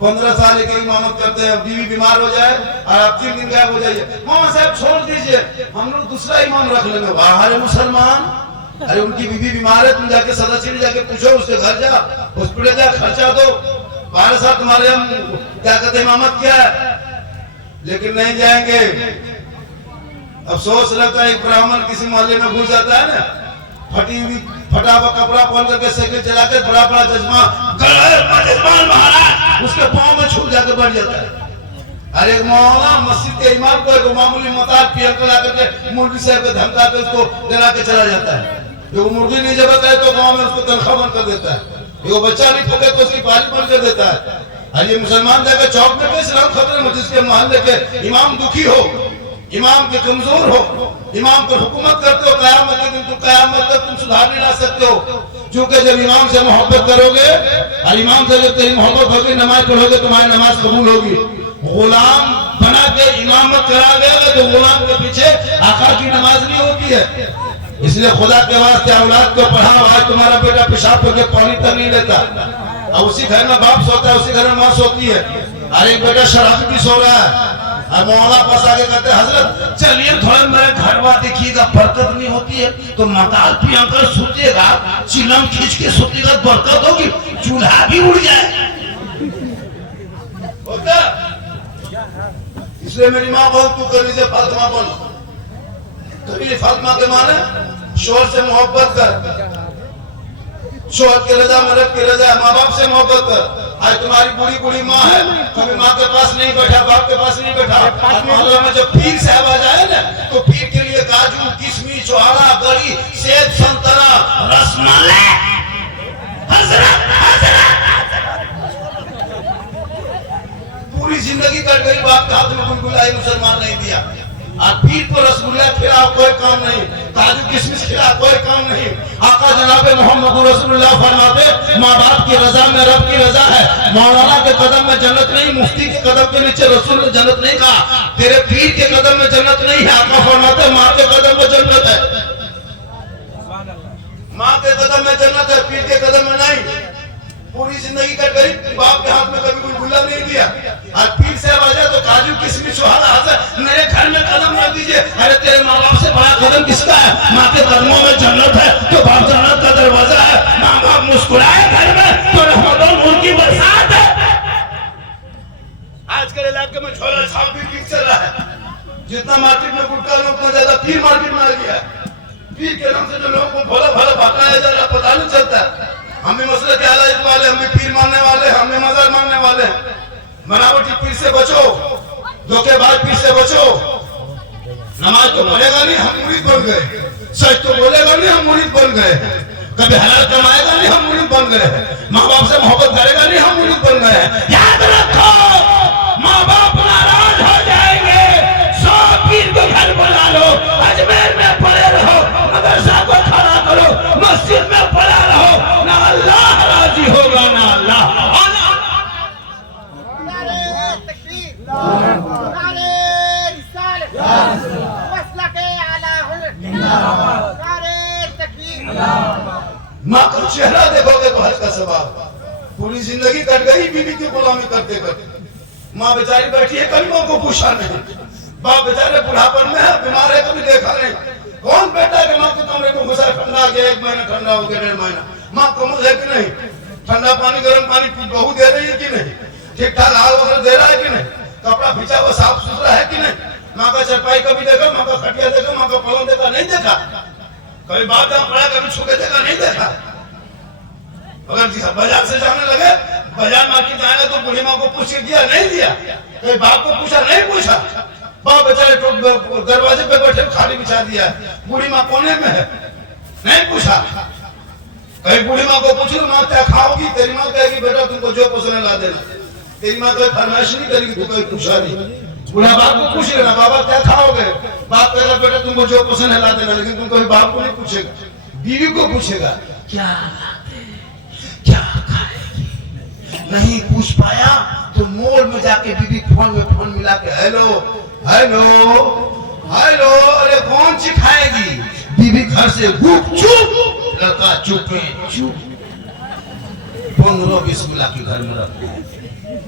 15 साल के इमामत करते हैं, बीवी बीमार हो जाए और आप 3 दिन गायब हो जाइए, मौलाना साहब छोड़ दीजिए, हम लोग दूसरा इमाम रख लेंगे। बाहर मुसलमान, अरे उनकी बीवी बीमार है, तुम जाके सदस्य जाके पूछो, उसके घर जा, हॉस्पिटल जा, खर्चा दो। 12 साल तुम्हारे हम क्या कहते इमामत किया है, लेकिन नहीं जाएंगे। अफसोस लगता है एक ब्राह्मण किसी मोहल्ले में घुस जाता है ना, फटा हुआ कपड़ा पहन करके साइकिल चला के बड़ा बड़ा जजमान महाराज उसके पाँव में छूट जाकर बढ़ जाता है। अरे मौलाना मस्जिद के इमाम को एक मामूली मतार पियल करा करके मुर्गी साहब के धमका के उसको डरा के चला जाता है। जो मुर्गी नहीं जब है तो गांव में उसको तनख्वाह बंद कर देता है, जो बच्चा नहीं ठोके तो उसकी पाली बंद कर देता है। अरे ये मुसलमान जाकर चौक में इस्लाम खतरे में, जिसके मोहल्ले के इमाम दुखी हो, इमाम के कमजोर हो, इमाम पर हुकूमत करते हो, कयामत के दिन तुम कयामत तक तुम सुधार नहीं ला सकते हो। क्योंकि जब इमाम से मोहब्बत करोगे और इमाम से जब तेरी मोहब्बत होगी, नमाज पढ़ोगे, तुम्हारी नमाज कबूल होगी। गुलाम बना के इमामत करा देगा तो गुलाम के पीछे आका की नमाज नहीं होती है। इसलिए खुदा के वास्ते औलाद को पढ़ाओ। आज तुम्हारा बेटा पेशाब करके पानी तक नहीं लेता, और उसी घर में बाप सोता है, उसी घर में माँ सोती है। अरे एक बेटा शराबी भी सो रहा है, और मौला पास आगे कहते हैं हजरत चलिए थोड़ा मेरे घर बार देखिएगा, बरकत नहीं होती है तो मताल पिया कर सोतेगा, चिलम खींच के सोतेगा, बरकत होगी, चूल्हा भी उड़ जाए। इसलिए मेरी माँ बोल तू कभी से फातिमा बोल, कभी फातिमा के माने शोहर से मोहब्बत कर, शोहर के रजा में रब की रजा, माँ बाप से मोहब्बत कर। आज तुम्हारी बूढ़ी बूढ़ी माँ है, कभी माँ के पास नहीं बैठा, बाप के पास नहीं बैठा। मोहल्ला में जब पीर साहब आ जाए ना तो पीर के लिए काजू, किशमिश, चौहाड़ा, गरी, सेब, संतरा, रसमलाई, पूरी जिंदगी कट गई, बाप के हाथ में गुलगुलाई मुसलमान नहीं दिया। और पीर को रसगुल्ला खिलाओ कोई काम नहीं, काजू किशमिश खिलाओ कोई काम नहीं। आका जनाबे मोहम्मद रसूलुल्लाह फरमाते माँ बाप की रजा में रब की रजा है। मौलाना के कदम में जन्नत नहीं, मुफ्ती के कदम के नीचे रसूल ने जन्नत नहीं कहा, तेरे पीर के कदम में जन्नत नहीं है। आका फरमाते माँ के कदम में जन्नत है, माँ के कदम में जन्नत है, पीर के कदम में नहीं। पूरी जिंदगी कट गई, बाप के हाथ में कभी कोई गुल्ला नहीं दिया। और पीर से आ जाए तो काजू किशमिश चौहाड़ा हाथ, मेरे घर में कदम रख दीजिए। अरे तेरे माँ बाप से बड़ा कदम किसका है? माँ के कदमों में जन्नत है, तो बाप जन्नत का दरवाजा है। माँ बाप मुस्कुराए घर में तो रहमत और नूर की बरसात है। आजकल इलाके में झोला छाप भी ठीक चल रहा है, जितना मार्केट में गुटखा लोग उतना ज्यादा पीर मार्केट में आ गया। पीर के नाम से जो लोगों को भोला भाला भटकाया जा रहा पता नहीं चलता। हम भी मसले के हालात वाले, हम भी पीर मानने वाले, हम भी मजार मानने वाले। बनावटी पीर से बचो, धोखेबाज पीर से बचो। नमाज तो पढ़ेगा नहीं, हम मुरीद बन गए। सच तो बोलेगा नहीं, हम मुरीद बन गए। कभी हलाल कमाएगा नहीं, हम मुरीद बन गए। माँ बाप से मोहब्बत करेगा नहीं, हम मुरीद बन गए। याद रखो, माँ बाप नाराज हो जाएंगे, 100 पीर को घर बुला लो, अजमेर में पड़े रहो, मदरसा को खड़ा करो, मस्जिद में पड़ा रहो, ना अल्लाह राजी होगा ना अल्लाह। माँ का चेहरा देखोगे तो हज का सवाब। पूरी जिंदगी कट गई बीवी की गुलामी करते करते। माँ बेचारी बैठी है, कभी माँ को पूछा नहीं। बाप बेचारे बुढ़ापन में है, बीमार है, कभी देखा नहीं। कौन बेटा है कि माँ के कमरे को घुसा, ठंडा गया, 1 महीना ठंडा हो गया, 1.5 महीना। माँ कमल है कि नहीं? ठंडा पानी गर्म पानी बहू दे रही है कि नहीं? ठीक ठाक हाल वगैरह दे रहा है कि नहीं? कपड़ा खींचा हुआ साफ सुथरा है कि नहीं? माँ का चरपाई कभी देखा, माँ का खटिया देखा, माँ का पलंग देखा? नहीं देखा। कभी बात पड़ा, कभी छुके देखा? नहीं देखा। अगर बाजार से जाने लगे, बाजार मार्केट जाएगा तो बूढ़ी माँ को पूछ के दिया? नहीं दिया। कभी बाप को पूछा? नहीं पूछा। बाप बेचारे दरवाजे पे बैठे खाली बिछा दिया, बूढ़ी माँ कोने में है, नहीं पूछा। कहीं बूढ़ी माँ को पूछो, माँ क्या खाओगी? तेरी माँ कहेगी बेटा तुमको जो पसंद ला देना। तेरी माँ कोई फरमाइश नहीं करेगी, तू कोई पूछा नहीं। बुढ़ा बाप को पूछ लेना, बाबा क्या खाओगे? बाप कहेगा बेटा तुमको जो पसंद है ला देना, लेकिन तुम कभी बाप को नहीं पूछेगा, बीवी को पूछेगा क्या क्या खाएगी। नहीं पूछ पाया तो मोड़ में जाके बीवी फोन में फोन मिला के हेलो हेलो हेलो, अरे कौन सी खाएगी? बीवी घर से गुपचुप, लड़का चुप चुप 15-20 मिला के घर में रखते हैं।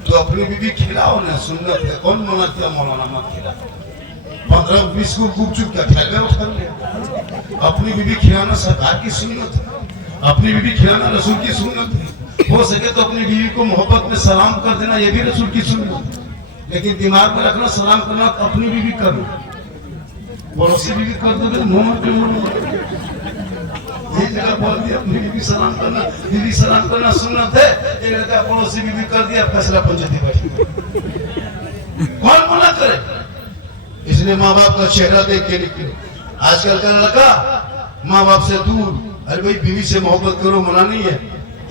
तो अपनी बीवी खिलाओ ना, सुन्नत है, कौन मना किया मौलाना मत खिला। 15-20 को गुपचुप क्या खिला उठा ले। अपनी बीवी खिलाना सरकार की सुन्नत है, अपनी बीवी खिलाना रसूल की सुन्नत है। हो सके तो अपनी बीवी को मोहब्बत में सलाम कर देना, ये भी रसूल की सुन्नत है। लेकिन दिमाग में रखना सलाम करना अपनी बीवी करो, पड़ोसी बीवी कर दोगे मुंह जगह बोल दिया अपनी बीवी सलाम करना, बीवी सलाम करना सुन्नत है। एक लड़का पड़ोसी बीवी कर दिया, फैसला पंचायती बैठी, कौन मना करे? इसलिए माँ बाप का चेहरा देख के निकलो। आजकल का लड़का माँ बाप से दूर, अरे भाई बीवी से मोहब्बत करो, मना नहीं है,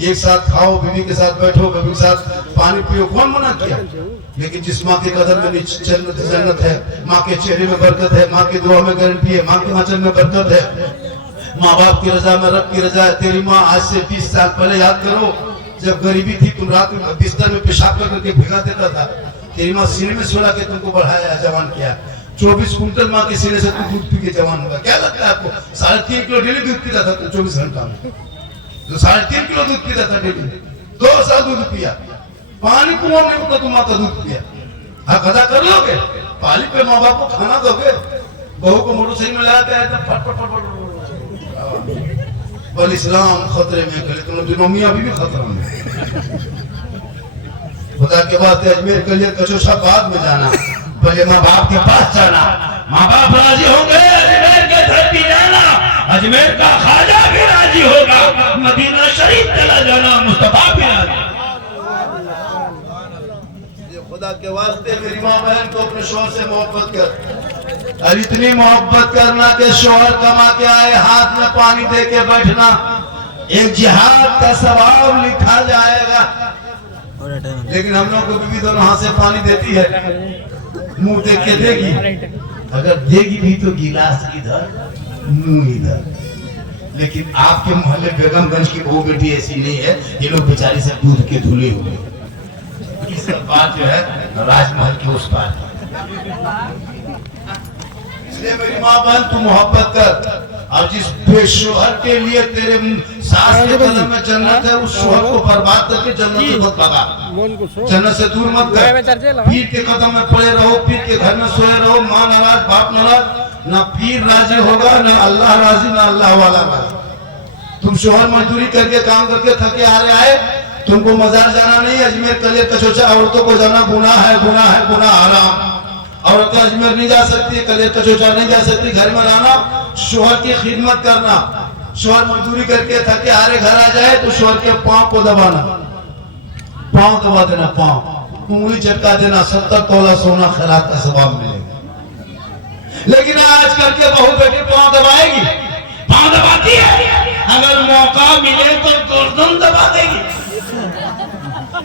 एक साथ खाओ, बीवी के साथ बैठो, बीवी के साथ पानी पियो, कौन मना किया? लेकिन जिस माँ के कदम में जन्नत है, माँ के चेहरे में बरकत है, माँ की दुआ में गारंटी है, माँ के आंचल में बरकत है, माँ बाप की रजा में रब की रजा है। तेरी माँ आज से 20 साल पहले याद करो, जब गरीबी थी, तुम रात में बिस्तर में पेशाब करके भिगा देता था, तेरी माँ सीने में सुला के तुमको बढ़ाया, जवान किया। 24 कुंटल माँ के सीने से तुम दूध पी के जवान होगा। क्या लगता है आपको? 3.5 किलो डेली दूध पीता था तुम 24 घंटा में, तो 3.5 किलो दूध पीता था डेली, 2 साल दूध पिया, पानी कुआं में उतना तुम माता दूध पिया। हाँ कदा कर लोगे? पाली पे माँ बाप को खाना दोगे? बहू को मोटरसाइकिल में लगा के तो फट फट फट बल इस्लाम खतरे में, खड़े तुम दोनों मियां भी खतरा में। खुदा के वास्ते अजमेर के लिए कचोशा बाद में जाना, पहले माँ बाप के पास जाना, माँ बाप राजी होंगे अजमेर के धरती जाना, अजमेर का खाजा भी राजी होगा, मदीना शरीफ चला जाना, मुस्तफा भी राजी। खुदा के वास्ते मेरी माँ बहन को अपने शोहर से मोहब्बत कर, और इतनी मोहब्बत करना कि शोहर कमा के आए हाथ में पानी दे के बैठना, एक जिहाद का सवाब लिखा जाएगा। लेकिन हम लोग को बीवी दोनों हाथ से पानी देती है, मुंह देख के देगी, अगर देगी भी तो गिलास इधर मुंह इधर। लेकिन आपके मोहल्ले बेगमगंज की बहू बेटी ऐसी नहीं है, ये लोग बेचारी से दूध के धुले हुए। सब बात जो है राजमहल के उस पार। इसलिए मेरी माँ बहन तू मोहब्बत कर, और जिस बेशोहर के लिए तेरे सास के कदम में जन्नत है, उस शोहर को बर्बाद करके जन्नत से मत भगा, जन्नत से दूर मत कर। पीर के कदम में पड़े रहो, पीर के घर में सोए रहो, माँ नाराज बाप नाराज, ना पीर राजी होगा, ना अल्लाह राजी, ना अल्लाह वाला राजी। तुम शोहर मजदूरी करके काम करके थके आ रहे आए, तुमको मजार जाना नहीं, अजमेर कलियर कचोचा औरतों को जाना गुनाह है, गुनाह है, गुनाह हराम। औरतें अजमेर नहीं जा सकती, कलियर कचोचा नहीं जा सकती, घर में रहना, शोहर की खिदमत करना। शोहर मजदूरी करके थके हारे घर आ जाए तो शोहर के पांव को दबाना, पांव दबा देना, पांव उंगली चटका देना, 70 तोला सोना खैरात का सवाब मिलेगा। लेकिन आजकल के बहू बेटी पांव दबाएगी, पांव दबाती है, अगर मौका मिले तो गर्दन दबा देगी।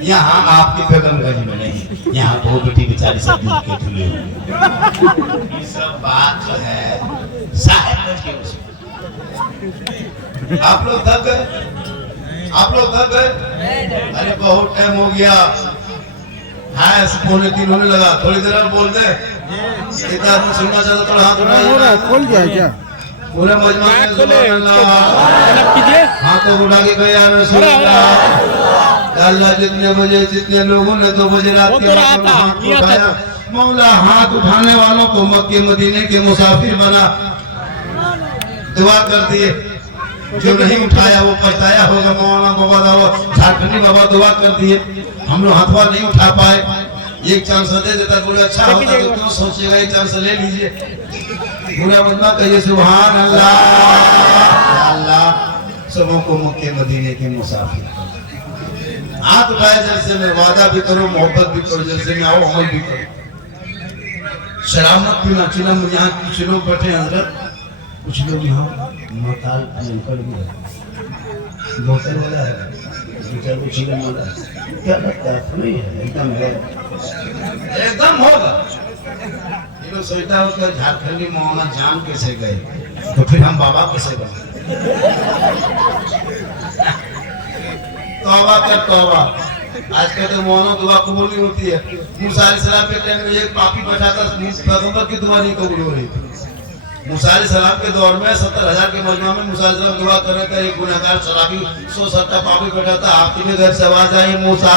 यहाँ आपकी बेगमगंज में नहीं, यहाँ बहू बेटी बेचारी सब दूध के धुले हुए। ये सब बात जो है साहिब के उसमें। आप लोग थक गए, आप लोग थक गए? अरे बहुत टाइम हो गया, हाँ 2:45 होने लगा, थोड़ी देर और बोल दे। एक आदमी सुनना चाहता थोड़ा हाथ उठाइए, खोल दिया क्या? पूरे मजमा में हाथ को उठा के गया अल्लाह। जितने बजे जितने लोगों ने 2 बजे रात के हाथ उठाया, मौला हाथ उठाने वालों को मक्के मदीने के मुसाफिर बना, दुआ कर दिए। जो नहीं उठाया वो पछताया होगा। मौलाना बाबा झारखंडी बाबा दुआ कर दिए, हम लोग हाथवा नहीं उठा पाए। एक चांस दे देता बोले अच्छा होता तो क्यों सोचेगा, एक चांस ले लीजिए। बुरा बदला कहिए सुभान अल्लाह। अल्लाह सबों को मक्के मदीने के मुसाफिर। हाथ उठाए जैसे में वादा भी करो, मोहब्बत भी करो, जैसे में आओ अमल भी करो। शराब मत पीना। चिन्ह में यहाँ कुछ लोग बैठे हैं हजरत, कुछ लोग यहाँ मकाल अंकल भी है, बोतल वाला है, बेचारे चिन्ह वाला है। क्या लगता है? नहीं है, एकदम है, एकदम होगा। लोग सोचता हो कि झारखंडी मोहम्मद जान कैसे गए, तो फिर हम बाबा कैसे बने? तौबा कर तौबा। आजकल तो मौना दुआ कबूल नहीं होती है। मूसा अलैहिस्सलाम के टाइम में एक पापी बैठा था, पैगंबर की दुआ नहीं कबूल हो रही थी। मूसा अलैहिस्सलाम के दौर में 70,000 के मजमा में मूसा अलैहिस्सलाम दुआ कर रहे थे। एक गुनहगार शराबी 170 पापी बैठा था। आपकी के घर से आवाज आई, मूसा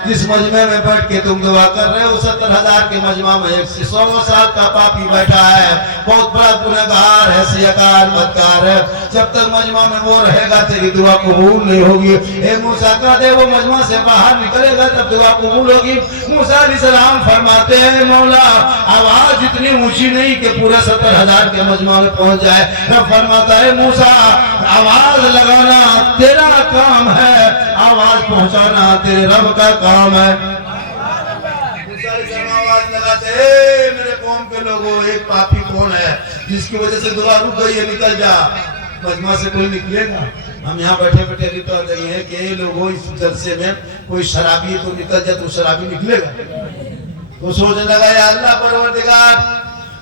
जिस मजमे में बैठ के तुम दुआ कर रहे हो 70,000 के मजमा में एक 100 साल का पापी बैठा है, बहुत बड़ा गुनहगार है, सियाकार बदकार है। जब तक मजमा में वो रहेगा तेरी दुआ कबूल नहीं होगी। ए मूसा का दे वो मजमा से बाहर निकलेगा तब दुआ कबूल होगी। मूसा अलैहिस्सलाम फरमाते हैं, मौला आवाज इतनी ऊंची नहीं कि पूरे 70,000 के मजमा में पहुंच जाए। रब फरमाता है, मूसा आवाज लगाना तेरा काम है, आवाज पहुंचाना तेरे रब का काम है। मूसा अलैहिस्सलाम आवाज लगाते, मेरे कौम के लोगों, एक पापी कौन है जिसकी वजह से दुआ रुक गई है, निकल जा। मजमा से कोई निकलेगा? हम यहाँ बैठे बैठे तो रही है कि लोगों इस जलसे में कोई शराबी तो निकल जाए, तो शराबी निकलेगा? तो सोचने लगा, या अल्लाह परवरदिगार,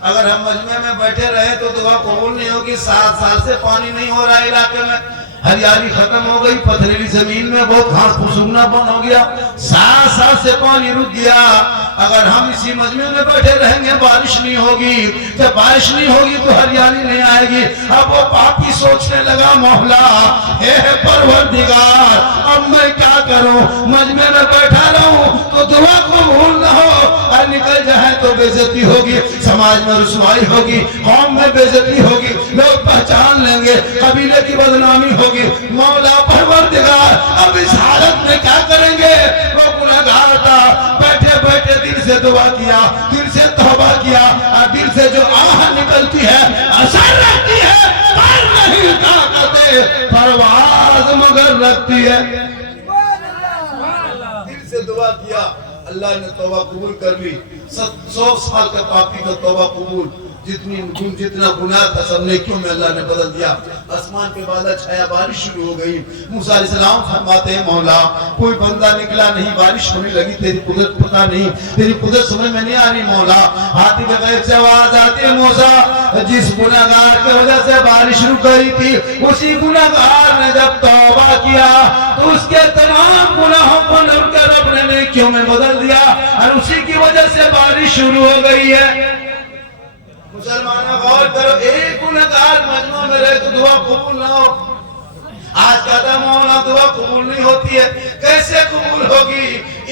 अगर हम मजमे में बैठे रहे तो दुआ कबूल नहीं होगी। 7 साल से पानी नहीं हो रहा इलाके में, हरियाली खत्म हो गई, पथरीली जमीन में बहुत घास फूस उगना बंद हो गया, 7 साल से पानी रुक गया। अगर हम इसी मजमे में बैठे रहेंगे बारिश नहीं होगी, जब बारिश नहीं होगी तो हरियाली नहीं आएगी। अब वो पापी सोचने लगा, मौला हे परवरदिगार, अब मैं क्या करूं? मजमे में बैठा रहूं तो दुआ कबूल न हो, और निकल जाए तो बेइज्जती होगी, समाज में रुसवाई होगी, कौम में बेइज्जती होगी, लोग पहचान लेंगे, कबीले की बदनामी होगी। मौला परवरदिगार, अब इस हालत में क्या करेंगे? वो गुनहगार था, बैठे बैठे दिल से दुआ किया, दिल से तौबा किया, और दिल से जो आह निकलती है असर रहती है, पर नहीं ताकते परवाज मगर रखती है। दिल से दुआ किया, अल्लाह ने तौबा कबूल कर ली। 100 साल का पापी का तौबा कबूल, जितना गुनाह था सब नेकियों में अल्लाह ने बदल दिया। आसमान पे बादल छाया, बारिश शुरू हो गई। मूसा अलैहिस्सलाम फरमाते हैं, मौला कोई बंदा निकला नहीं, बारिश होने लगी, तेरी कुदरत पता नहीं, तेरी कुदरत समझ में नहीं आ रही। मौला हाथी के गैब से आवाज आती है, मूसा जिस गुनहगार की वजह से बारिश रुक गई थी, उसी गुनहगार ने जब तौबा किया तो उसके तमाम गुनाहों को रब ने नेकियों में बदल दिया, और उसी की वजह से बारिश शुरू हो गई है। मुसलमानों गौर करो, एक गुनहगार मजमा में रहे तो दुआ कबूल ना हो। आज कहता मौला दुआ कबूल नहीं होती है, कैसे कबूल होगी?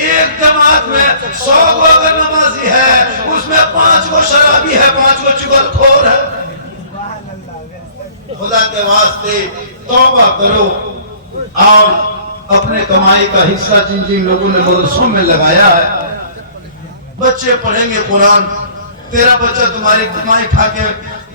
एक जमात में 100 अगर नमाजी है, उसमें 5 को शराबी है, 5 को चुगलखोर है। खुदा के वास्ते तौबा करो और अपने कमाई का हिस्सा जिन जिन लोगों ने मदरसों में लगाया है, बच्चे पढ़ेंगे कुरान, तेरा बच्चा तुम्हारी कमाई खा के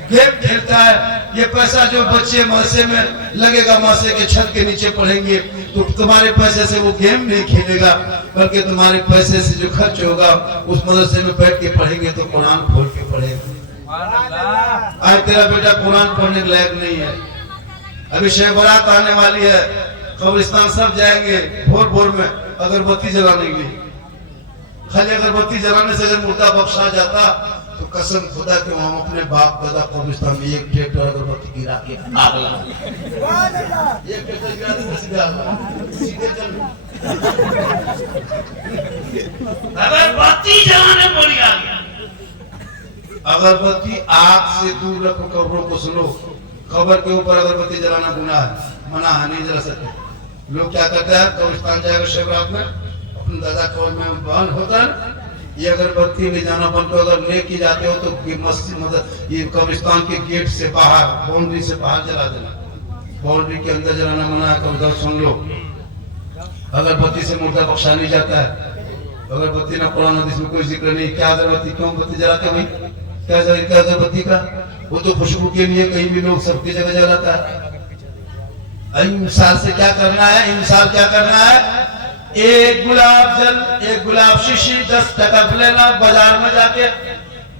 गेम खेलता है, ये पैसा जो बच्चे मदरसे में लगेगा, मदरसे के छत के नीचे पढ़ेंगे, तो तुम्हारे पैसे से वो गेम नहीं खेलेगा, बल्कि तुम्हारे पैसे से जो खर्च होगा उस मदरसे में बैठ के पढ़ेंगे तो कुरान खोल के पढ़ेगा। आज तेरा बेटा कुरान पढ़ने के लायक नहीं है। अभी शब बारात आने वाली है, कब्रिस्तान सब जाएंगे भोर भोर में अगरबत्ती जलाने के लिए। खाली अगरबत्ती जलाने से अगर मुर्दा बख्शा जाता तो कसम खुदा के हम अपने बाप दादा कब्रिस्तान में एक ट्रैक्टर अगरबत्ती गिरा के आग लगा, एक ट्रैक्टर गिरा के सीधे चल। अगरबत्ती जलाने बोली आ गया। अगरबत्ती आग से दूर रखो, कब्रों को सुनो। कब्र के ऊपर अगरबत्ती जलाना गुनाह है, मना है, नहीं जला सकते। लोग क्या करते हैं, कब्रिस्तान जाएगा शब रात में, अपने दादा कब्र में बंद होता है, ये अगरबत्ती ले जाना बंद। अगर लेके जाते हो तो मस्जिद मतलब ये कब्रिस्तान के गेट से बाहर, बाउंड्री से बाहर जला देना, बाउंड्री के अंदर जलाना मना है। कब्र सुन लो, अगरबत्ती से मुर्दा बख्शा नहीं जाता है। अगरबत्ती ना कुरान हदीस में कोई जिक्र नहीं। क्या अगरबत्ती, क्यों बत्ती जलाते भाई? क्या अगरबत्ती का? वो तो खुशबू के लिए कहीं भी लोग सबकी जगह जलाता है। इंसान से क्या करना है? इंसान क्या करना है? एक गुलाब जल, एक गुलाब शीशी 10 टका लेना, बाजार में जाके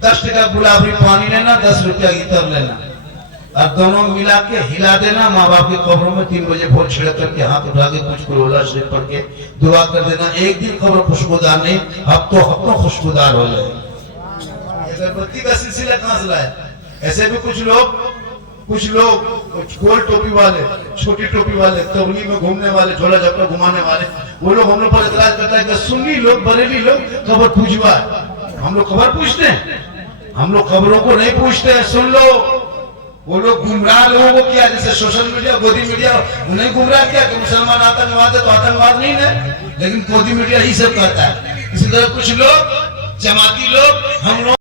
10 टका गुलाबी पानी लेना, 10 रुपया इतर लेना, और दोनों मिला के हिला देना। माँ बाप के कब्रों में 3 बजे भोर छिड़क करके हाथ उठा के कुछ कुरोला शरीफ पढ़ के दुआ कर देना। एक दिन कब्र खुशबूदार नहीं, हफ्तों खुशबूदार हो जाए। अगरबत्ती का सिलसिला कहां से लाया? ऐसे भी कुछ लोग गोल टोपी वाले, छोटी टोपी वाले, तबली में घूमने वाले, झोला झपटा घुमाने वाले, वो लोग हम लोग पर एतराज करता है कि सुन्नी लोग, बरेली लोग कब्र पूजवा। हम लोग कब्र पूछते हैं? हम लोग कब्रों को नहीं पूछते हैं। सुन लो, वो लोग गुमराह लोगों को किया, जैसे सोशल मीडिया, गोदी मीडिया उन्हें गुमराह किया कि मुसलमान आतंकवाद है, तो आतंकवाद नहीं है, लेकिन गोदी मीडिया ही सब कहता है। इसी तरह कुछ लोग जमाती लोग हम लोग